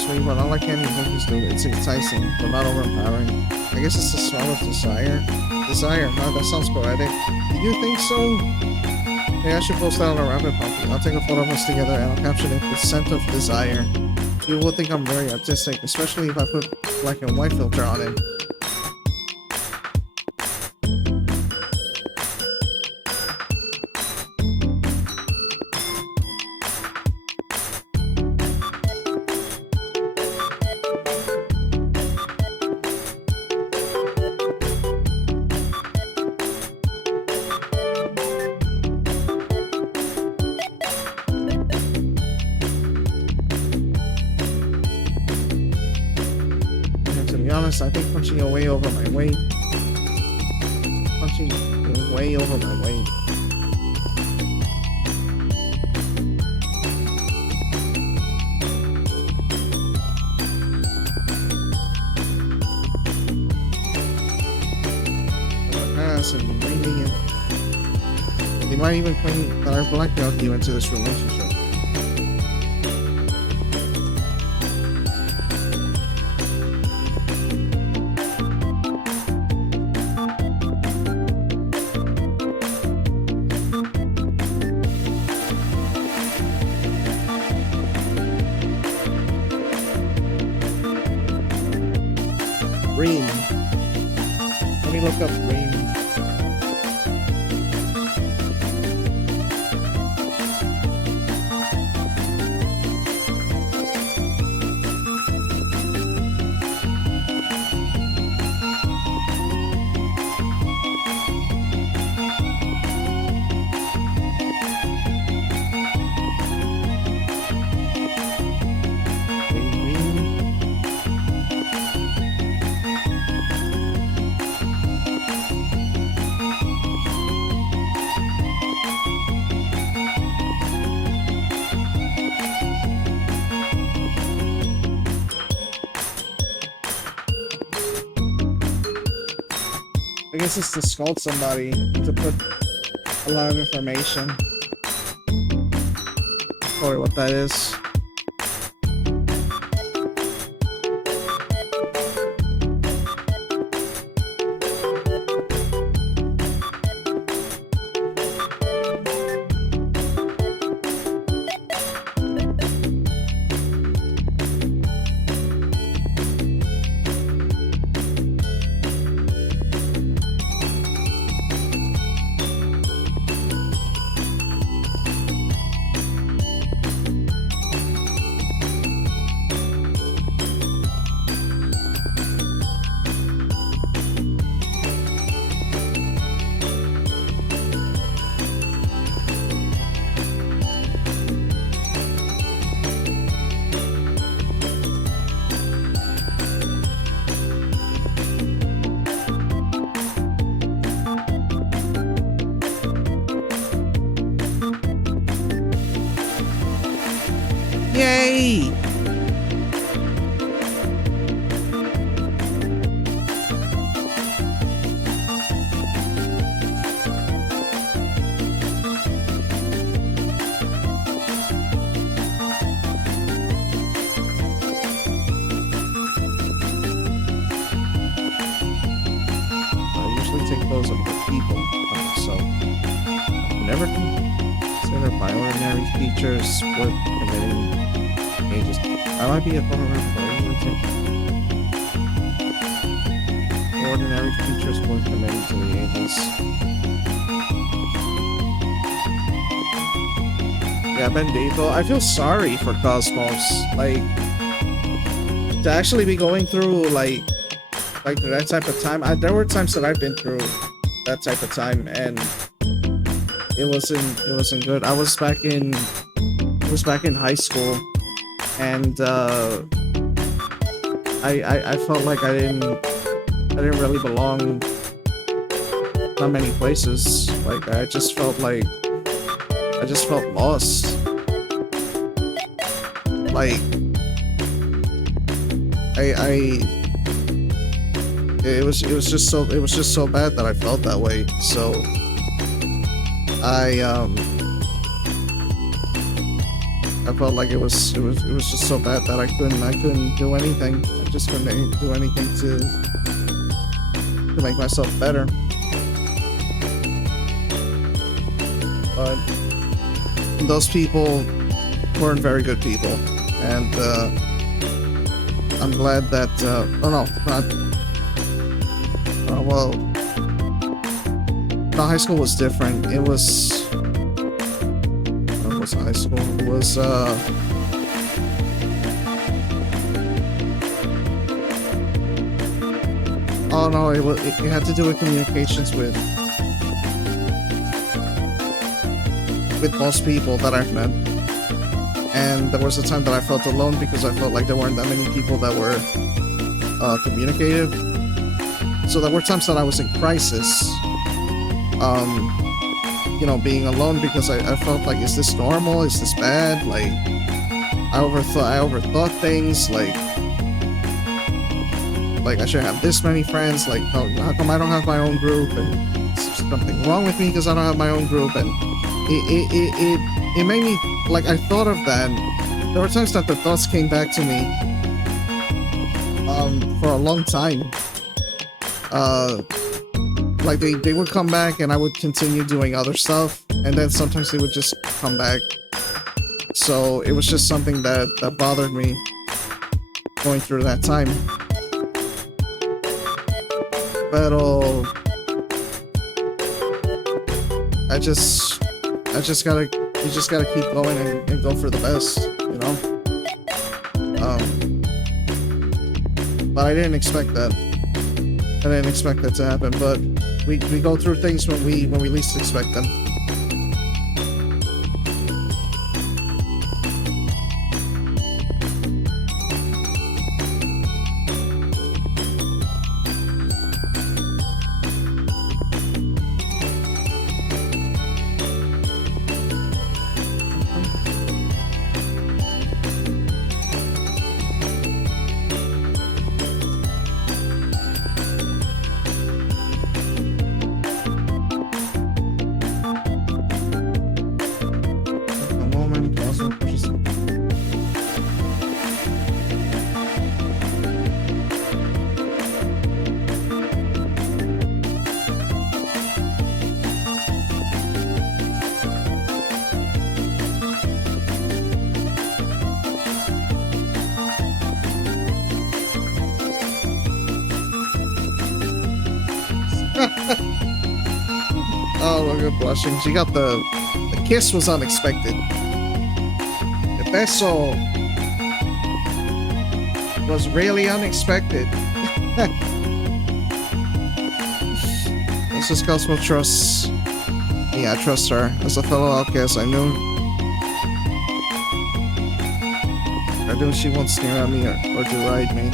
sweet, but unlike candy cookies do, it's enticing, but not overpowering. I guess it's the smell of desire. Desire, huh? That sounds poetic. Do you think so? Hey, I should post that on a rabbit puppy. I'll take a photo of us together and I'll caption it with scent of desire. You will think I'm very artistic, especially if I put black and white filter on it. I think punching way over my weight. Punching way over my weight. And bringing it. They might even claim that I blackmailed you into this relationship. Green. Let me look up green. I guess it's to scold somebody, to put a lot of information. Probably what that is. Yay! I usually take those of the people, so I've never considered by ordinary features worth committing. Ages. I might be a former employee. Ordinary features worth committing to the ages. Yeah, Bendito. I feel sorry for Cosmos. Like, to actually be going through like that type of time. There were times that I've been through that type of time, and it wasn't good. I was back in high school. And I felt like I didn't really belong not many places. Like I just felt lost. Like it was just so bad that I felt that way. So I felt like it was just so bad that I couldn't do anything. I just couldn't do anything to make myself better. But those people weren't very good people, and I'm glad that. Oh no, not. Well, the high school was different. It was. What was high school? It was. Oh no, it had to do with communications with most people that I've met. And there was a time that I felt alone because I felt like there weren't that many people that were communicative. So there were times that I was in crisis, you know, being alone because I felt like, is this normal? Is this bad? Like, I overthought things, like I should have this many friends, like, how come I don't have my own group? And is something wrong with me because I don't have my own group? And it made me, like, I thought of that. There were times that the thoughts came back to me for a long time. Like, they would come back and I would continue doing other stuff, and then sometimes they would just come back. So it was just something that bothered me going through that time. Pero you just gotta keep going and go for the best, you know? But I didn't expect that. I didn't expect that to happen, but we go through things when we least expect them. Oh, look at blushing. She got the kiss was unexpected. The beso was really unexpected. Mrs. Cosmo trusts me. I trust her. As a fellow outcast, I knew she won't sneer at me or deride me.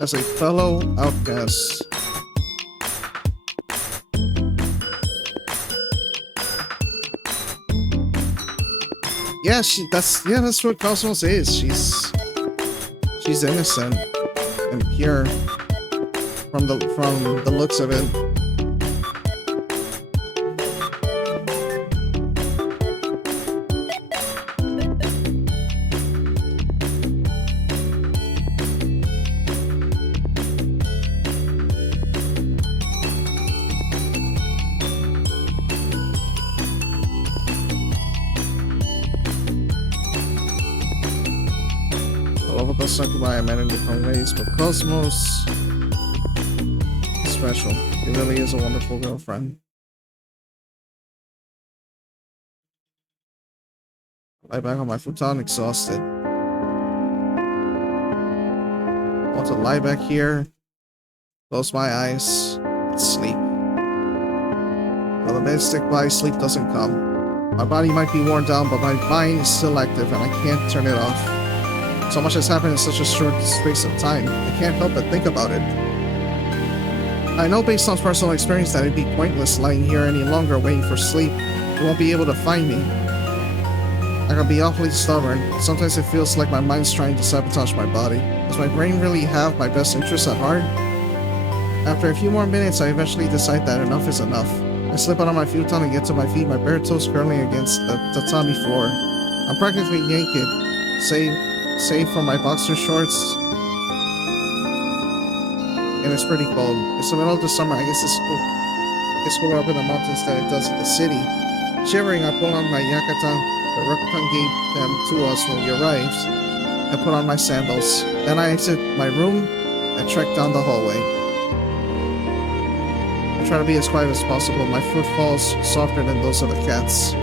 As a fellow outcast. Yeah, that's what Cosmos is. She's innocent and pure from the looks of it. Sakura I met in different ways, but Cosmos is special. He really is a wonderful girlfriend. Lie back on my futon, exhausted. I want to lie back here, close my eyes, and sleep. While the minutes tick by, sleep doesn't come. My body might be worn down, but my mind is still active and I can't turn it off. So much has happened in such a short space of time. I can't help but think about it. I know based on personal experience that it'd be pointless lying here any longer waiting for sleep. You won't be able to find me. I can be awfully stubborn. Sometimes it feels like my mind's trying to sabotage my body. Does my brain really have my best interests at heart? After a few more minutes, I eventually decide that enough is enough. I slip out on my futon and get to my feet, my bare toes curling against the tatami floor. I'm practically naked, save for my boxer shorts, and it's pretty cold. It's the middle of the summer. I guess it's cooler up in the mountains than it does in the city. Shivering, I pull on my yakata. The Rokutan gave them to us when we arrived. I put on my sandals. Then I exit my room and trek down the hallway. I try to be as quiet as possible. My footfalls softer than those of the cats.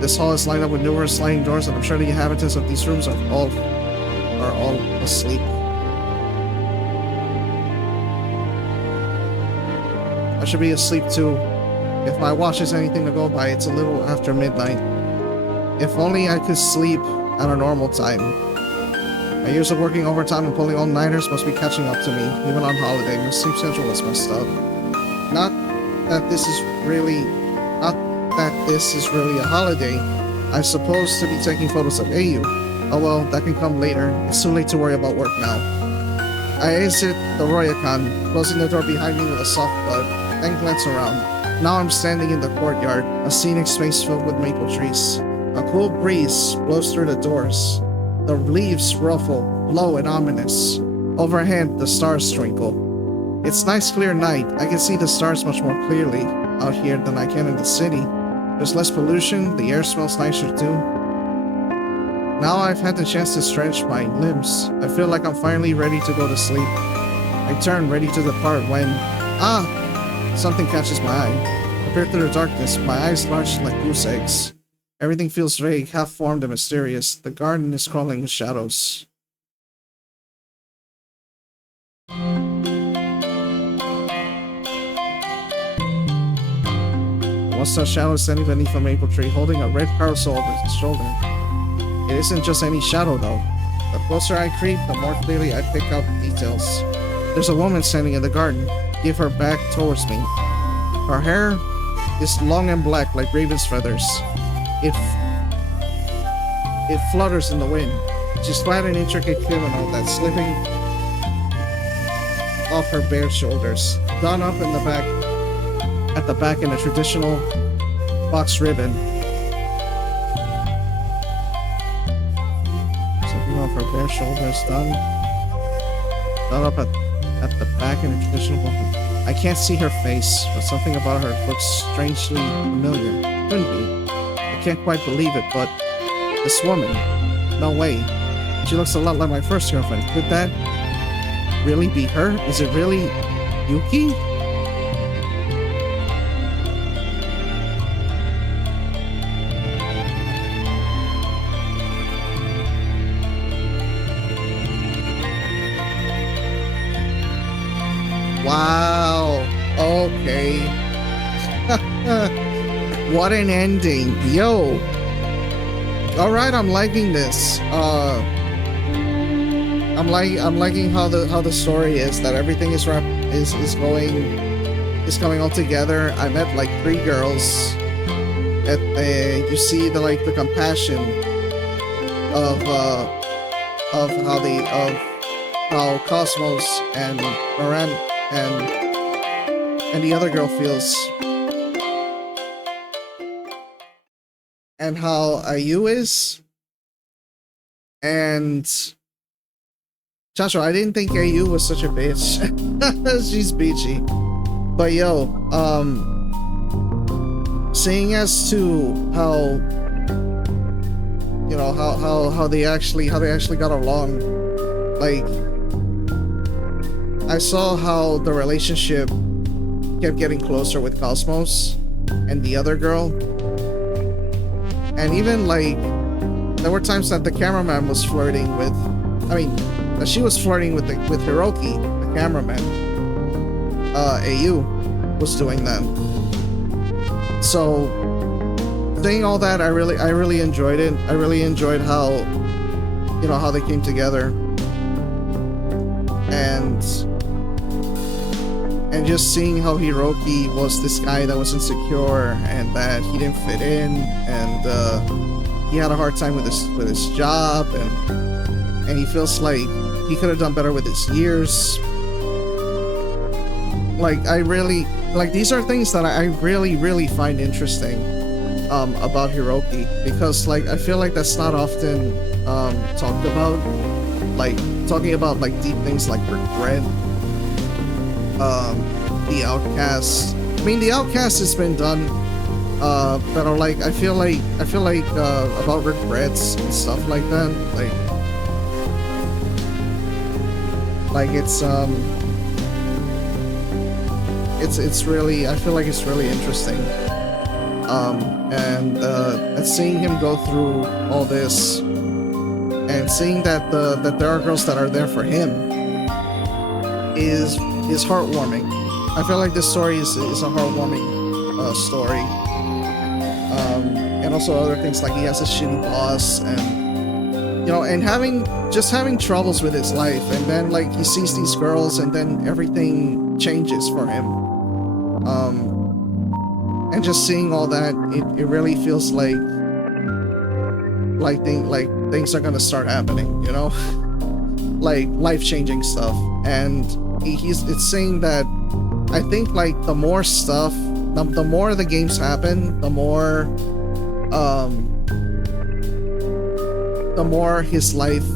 This hall is lined up with numerous sliding doors, and I'm sure the inhabitants of these rooms are all asleep. I should be asleep too. If my watch is anything to go by, it's a little after midnight. If only I could sleep at a normal time. My years of working overtime and pulling all-nighters must be catching up to me, even on holiday. My sleep schedule is messed up. Not that this is really a holiday. I'm supposed to be taking photos of AU. Oh well, that can come later. It's too late to worry about work now. I exit the Ryokan, closing the door behind me with a soft thud, then glance around. Now I'm standing in the courtyard, a scenic space filled with maple trees. A cool breeze blows through the doors. The leaves ruffle, low and ominous. Overhead, the stars twinkle. It's nice clear night. I can see the stars much more clearly out here than I can in the city. There's less pollution, the air smells nicer too. Now I've had the chance to stretch my limbs. I feel like I'm finally ready to go to sleep. I turn, ready to depart when... something catches my eye. I peer through the darkness, my eyes large like goose eggs. Everything feels vague, half-formed and mysterious. The garden is crawling with shadows. The mustache shadow is standing beneath a maple tree, holding a red parasol over his shoulder. It isn't just any shadow, though. The closer I creep, the more clearly I pick out details. There's a woman standing in the garden. Give her back towards me. Her hair is long and black like raven's feathers. It flutters in the wind. She's clad in intricate kimono that's slipping off her bare shoulders, done up in the back, at the back in a traditional box ribbon. Something off her bare shoulders, done up at the back in a traditional box. I can't see her face, but something about her looks strangely familiar. Couldn't be. I can't quite believe it, but this woman, no way. She looks a lot like my first girlfriend. Could that really be her? Is it really Yuki? Wow. Okay. What an ending. Yo. Alright, I'm liking this. I'm liking how the story is, that everything is coming all together. I met like 3 girls. You see the compassion of how Cosmos and Moran and the other girl feels, and how Ayu is, and Chacho. I didn't think Ayu was such a bitch. She's beachy, but yo, seeing as to how, you know, how they actually got along, like, I saw how the relationship kept getting closer with Cosmos and the other girl. And even, like, there were times that the cameraman was flirting with... that she was flirting with Hiroki, the cameraman. AU was doing that. So, seeing all that, I really enjoyed it. I really enjoyed how, you know, how they came together. And just seeing how Hiroki was this guy that was insecure and that he didn't fit in, and he had a hard time with his job, and he feels like he could have done better with his years. Like, I really, like, these are things that I really, really find interesting, about Hiroki, because, like, I feel like that's not often, talked about, like, talking about, like, deep things like regret, the outcast. I mean, the outcast has been done, but like, I feel like, about regrets and stuff like that, like, it's really, I feel like it's really interesting. And seeing him go through all this, and seeing that there are girls that are there for him is heartwarming. I feel like this story is a heartwarming story. And also other things, like he has a shitty boss, and and having troubles with his life, and then like he sees these girls, and then everything changes for him. And just seeing all that, it really feels like things are gonna start happening, like life-changing stuff. And it's saying that, I think, like, the more stuff, the more the games happen, the more his life,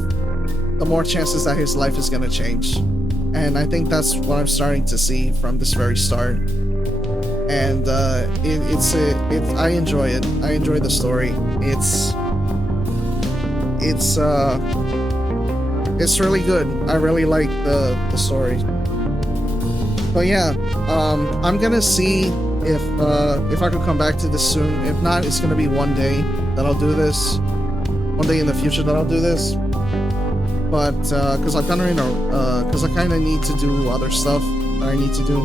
the more chances that his life is gonna change. And I think that's what I'm starting to see from this very start. And I enjoy it. I enjoy the story. It's really good. I really like the story. But yeah, I'm gonna see if I could come back to this soon. If not, it's gonna be one day that I'll do this. One day in the future that I'll do this. But because I kind of need to do other stuff that I need to do.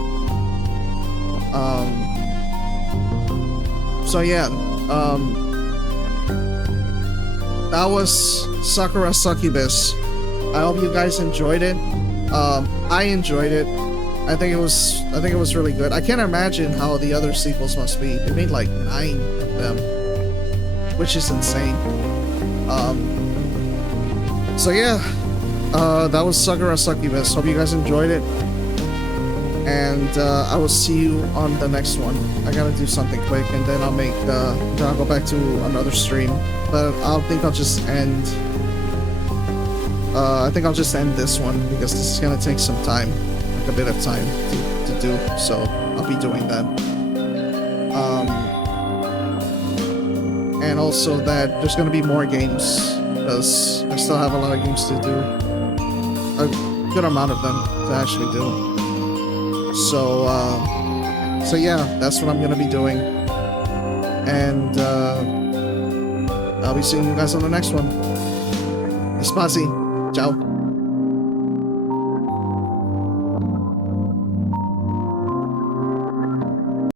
So yeah, that was Sakura Succubus. I hope you guys enjoyed it. I enjoyed it. I think it was really good. I can't imagine how the other sequels must be. They made like 9 of them, which is insane. So yeah, that was Sakura Succubus. Hope you guys enjoyed it. And I will see you on the next one. I gotta do something quick, and then I'll go back to another stream. But I think I'll just end this one, because this is gonna take some time, like a bit of time to do. So I'll be doing that. And also that there's gonna be more games, because I still have a lot of games to do. A good amount of them to actually do. So yeah, that's what I'm gonna be doing. And I'll be seeing you guys on the next one. Spazzy. Ciao.